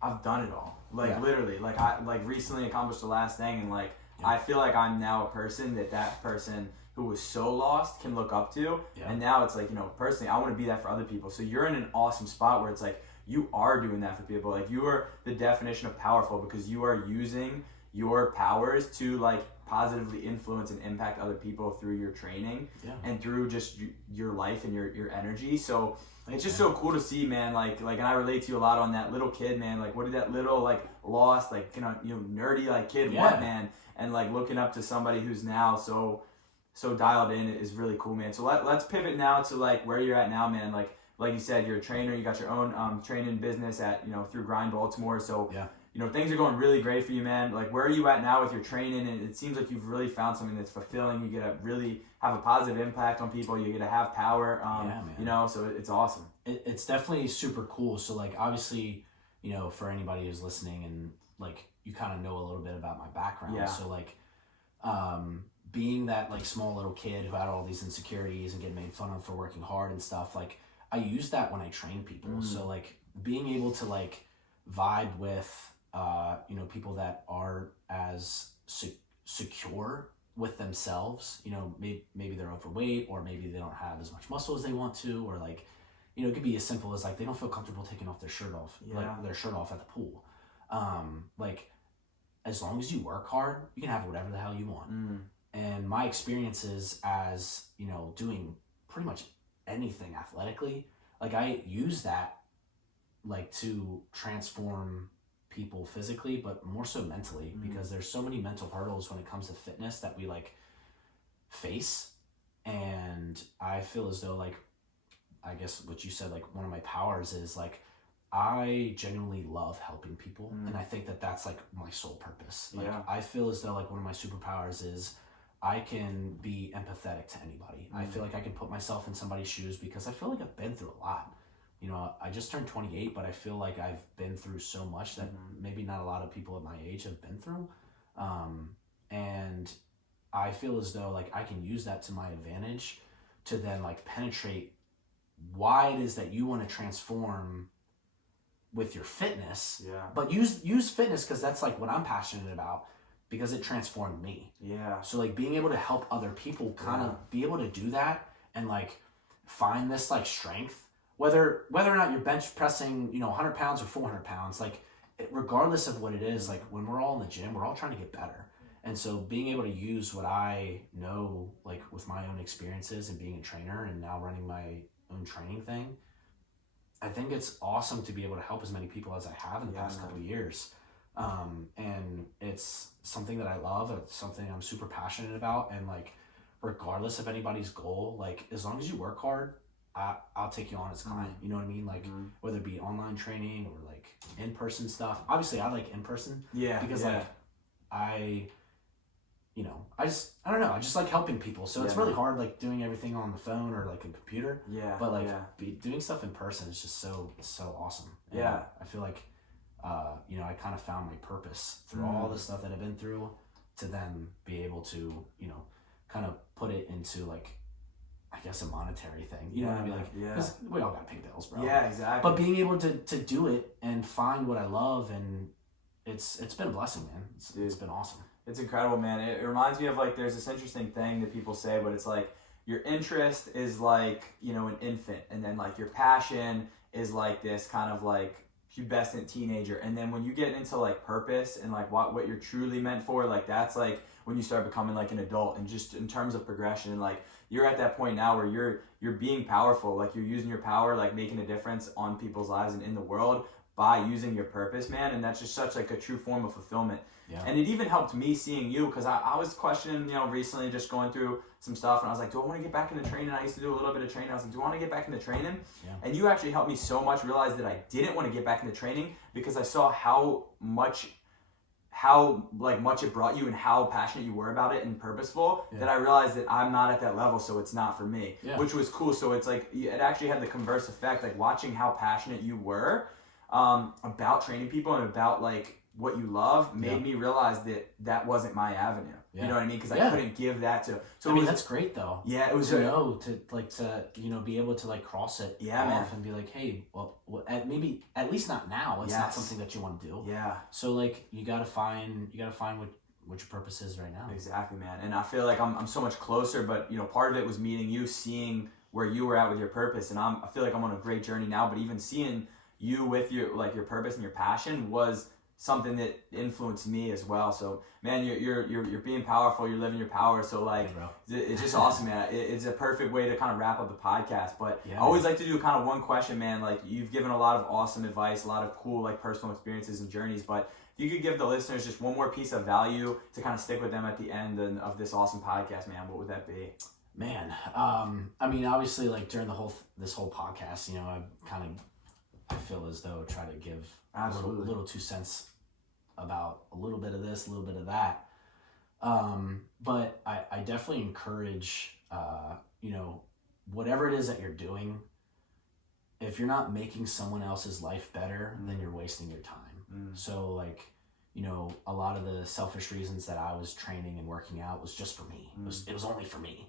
I've done it all. Like literally, like I like recently accomplished the last thing, and like I feel like I'm now a person that person who was so lost can look up to. And now it's like, you know, personally, I want to be that for other people. So you're in an awesome spot where it's like, you are doing that for people. Like you are the definition of powerful, because you are using your powers to like positively influence and impact other people through your training and through just your life and your energy. So it's just so cool to see, man. Like, and I relate to you a lot on that little kid, man. Like, what did that little like lost, like you know, nerdy like kid want, man? And like looking up to somebody who's now so dialed in is really cool, man. So let's pivot now to like where you're at now, man. Like you said, you're a trainer. You got your own training business at, you know, through Grind Baltimore. So you know, things are going really great for you, man. Like where are you at now with your training? And it seems like you've really found something that's fulfilling. You get to really have a positive impact on people. You get to have power. You know, so it's awesome. It's definitely super cool. So like obviously, you know, for anybody who's listening and like you kind of know a little bit about my background. So like being that like small little kid who had all these insecurities and getting made fun of for working hard and stuff, like I use that when I train people. So like being able to like vibe with you know, people that are as secure with themselves, you know, maybe they're overweight, or maybe they don't have as much muscle as they want to, or like, you know, it could be as simple as like they don't feel comfortable taking off their shirt off, like their shirt off at the pool. Like as long as you work hard, you can have whatever the hell you want. And my experiences as, you know, doing pretty much anything athletically, like I use that like to transform people physically, but more so mentally, because there's so many mental hurdles when it comes to fitness that we like face. And I feel as though, like, I guess what you said, like one of my powers is like, I genuinely love helping people. And I think that that's like my sole purpose. Like, I feel as though like one of my superpowers is I can be empathetic to anybody. I feel like I can put myself in somebody's shoes because I feel like I've been through a lot. You know, I just turned 28, but I feel like I've been through so much that maybe not a lot of people at my age have been through. And I feel as though like I can use that to my advantage to then like penetrate why it is that you want to transform with your fitness. But use fitness because that's like what I'm passionate about, because it transformed me. So like being able to help other people kind of be able to do that and like find this like strength, whether or not you're bench pressing, you know, 100 pounds or 400 pounds, like regardless of what it is, like when we're all in the gym, we're all trying to get better. And so being able to use what I know, like with my own experiences and being a trainer and now running my own training thing, I think it's awesome to be able to help as many people as I have in the past couple of years. And it's something that I love. It's something I'm super passionate about. And like, regardless of anybody's goal, like as long as you work hard, I'll take you on as a client. You know what I mean? Like whether it be online training or like in-person stuff. Obviously I like in-person. Because like I don't know. I just like helping people. So it's really hard like doing everything on the phone or like a computer. But like doing stuff in person is just so awesome. And I feel like, you know, I kind of found my purpose through all the stuff that I've been through to then be able to, you know, kind of put it into like, I guess a monetary thing. You know what I mean? Like, because we all gotta pay bills, bro. Exactly. But being able to do it and find what I love, and it's been a blessing, man. It's been awesome. It's incredible, man. It reminds me of like, there's this interesting thing that people say, but it's like your interest is like, you know, an infant, and then like your passion is like this kind of like pubescent teenager, and then when you get into like purpose and like what you're truly meant for, like that's like when you start becoming like an adult, and just in terms of progression, and like you're at that point now where you're being powerful, like you're using your power, like making a difference on people's lives and in the world by using your purpose, man. And that's just such like a true form of fulfillment. And it even helped me seeing you, because I was questioning, you know, recently, just going through some stuff, and I was like, do I want to get back into training? I used to do a little bit of training. I was like, do I want to get back into training? And you actually helped me so much realize that I didn't want to get back into training, because I saw how much it brought you and how passionate you were about it and purposeful, that I realized that I'm not at that level, so it's not for me, which was cool. So it's like, it actually had the converse effect, like watching how passionate you were about training people and about like what you love made me realize that that wasn't my avenue. You know what I mean? Because I couldn't give that to. So I mean, that's great though. It was to know to you know, be able to like cross it off and be like, hey, well maybe at least not now. It's not something that you want to do. So like you gotta find what your purpose is right now. Exactly, man. And I feel like I'm so much closer. But you know, part of it was meeting you, seeing where you were at with your purpose, and I feel like I'm on a great journey now. But even seeing you with your purpose and your passion was something that influenced me as well. So man, you're being powerful, you're living your power. So like, it's just awesome, man. It's a perfect way to kind of wrap up the podcast. But I always like to do kind of one question, man. Like, you've given a lot of awesome advice, a lot of cool like personal experiences and journeys, but if you could give the listeners just one more piece of value to kind of stick with them at the end of this awesome podcast, man, what would that be? Man, I mean, obviously, like during this whole podcast, you know, I feel as though try to give a little 2 cents about a little bit of this, a little bit of that. But I definitely encourage, you know, whatever it is that you're doing, if you're not making someone else's life better, then you're wasting your time. So like, you know, a lot of the selfish reasons that I was training and working out was just for me. It was only for me.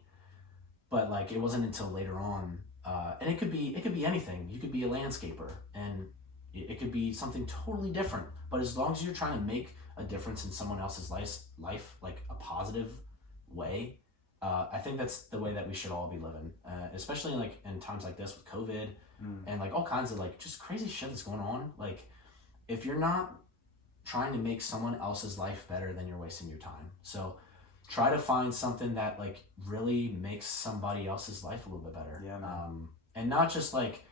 But like, it wasn't until later on, and it could be anything. You could be a landscaper, and it could be something totally different. But as long as you're trying to make a difference in someone else's life, like a positive way, I think that's the way that we should all be living. Especially like in times like this with COVID and like all kinds of like just crazy shit that's going on. Like, if you're not trying to make someone else's life better, then you're wasting your time. So try to find something that like really makes somebody else's life a little bit better. And not just like,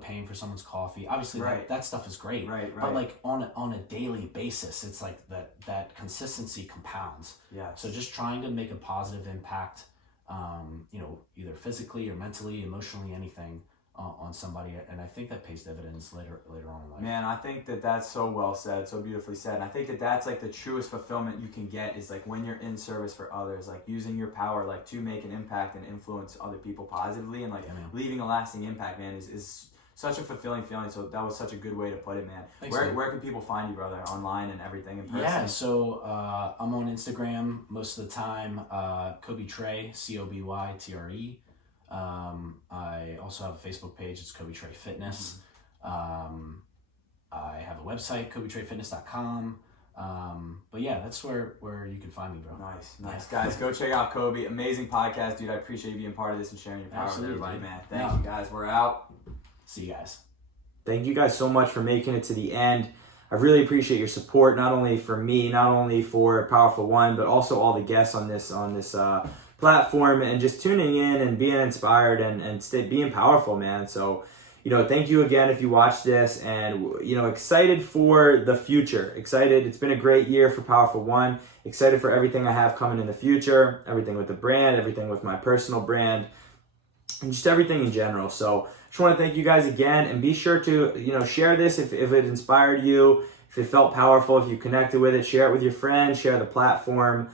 paying for someone's coffee. Obviously, that stuff is great. Right. But like on a daily basis, it's like that consistency compounds. Yeah. So just trying to make a positive impact, either physically or mentally, emotionally, anything on somebody, and I think that pays dividends later on in life. Man, I think that's so well said, so beautifully said. And I think that's like the truest fulfillment you can get is like when you're in service for others, like using your power like to make an impact and influence other people positively, and like leaving a lasting impact, man, is such a fulfilling feeling. So that was such a good way to put it, man. Thanks, where can people find you, brother? Online and everything in person? Yeah, so I'm on Instagram most of the time. Coby Tre, CobyTre. I also have a Facebook page. It's Coby Tre Fitness. I have a website, CobyTreFitness.com. But yeah, that's where you can find me, bro. Nice. Guys, go check out Coby. Amazing podcast, dude. I appreciate you being part of this and sharing your power with everybody, man. Thank you, guys. We're out. See you guys. Thank you guys so much for making it to the end. I really appreciate your support, not only for me, not only for Powerful One, but also all the guests on this platform, and just tuning in and being inspired and being powerful, man. So, thank you again if you watched this, and, excited for the future. Excited. It's been a great year for Powerful One. Excited for everything I have coming in the future, everything with the brand, everything with my personal brand, and just everything in general. So just want to thank you guys again, and be sure to, share this if it inspired you, if it felt powerful, if you connected with it, share it with your friends, share the platform.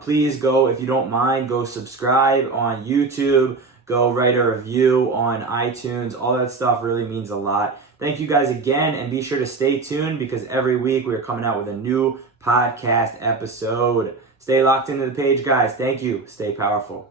Please go, if you don't mind, go subscribe on YouTube, go write a review on iTunes. All that stuff really means a lot. Thank you guys again, and be sure to stay tuned, because every week we are coming out with a new podcast episode. Stay locked into the page, guys. Thank you. Stay powerful.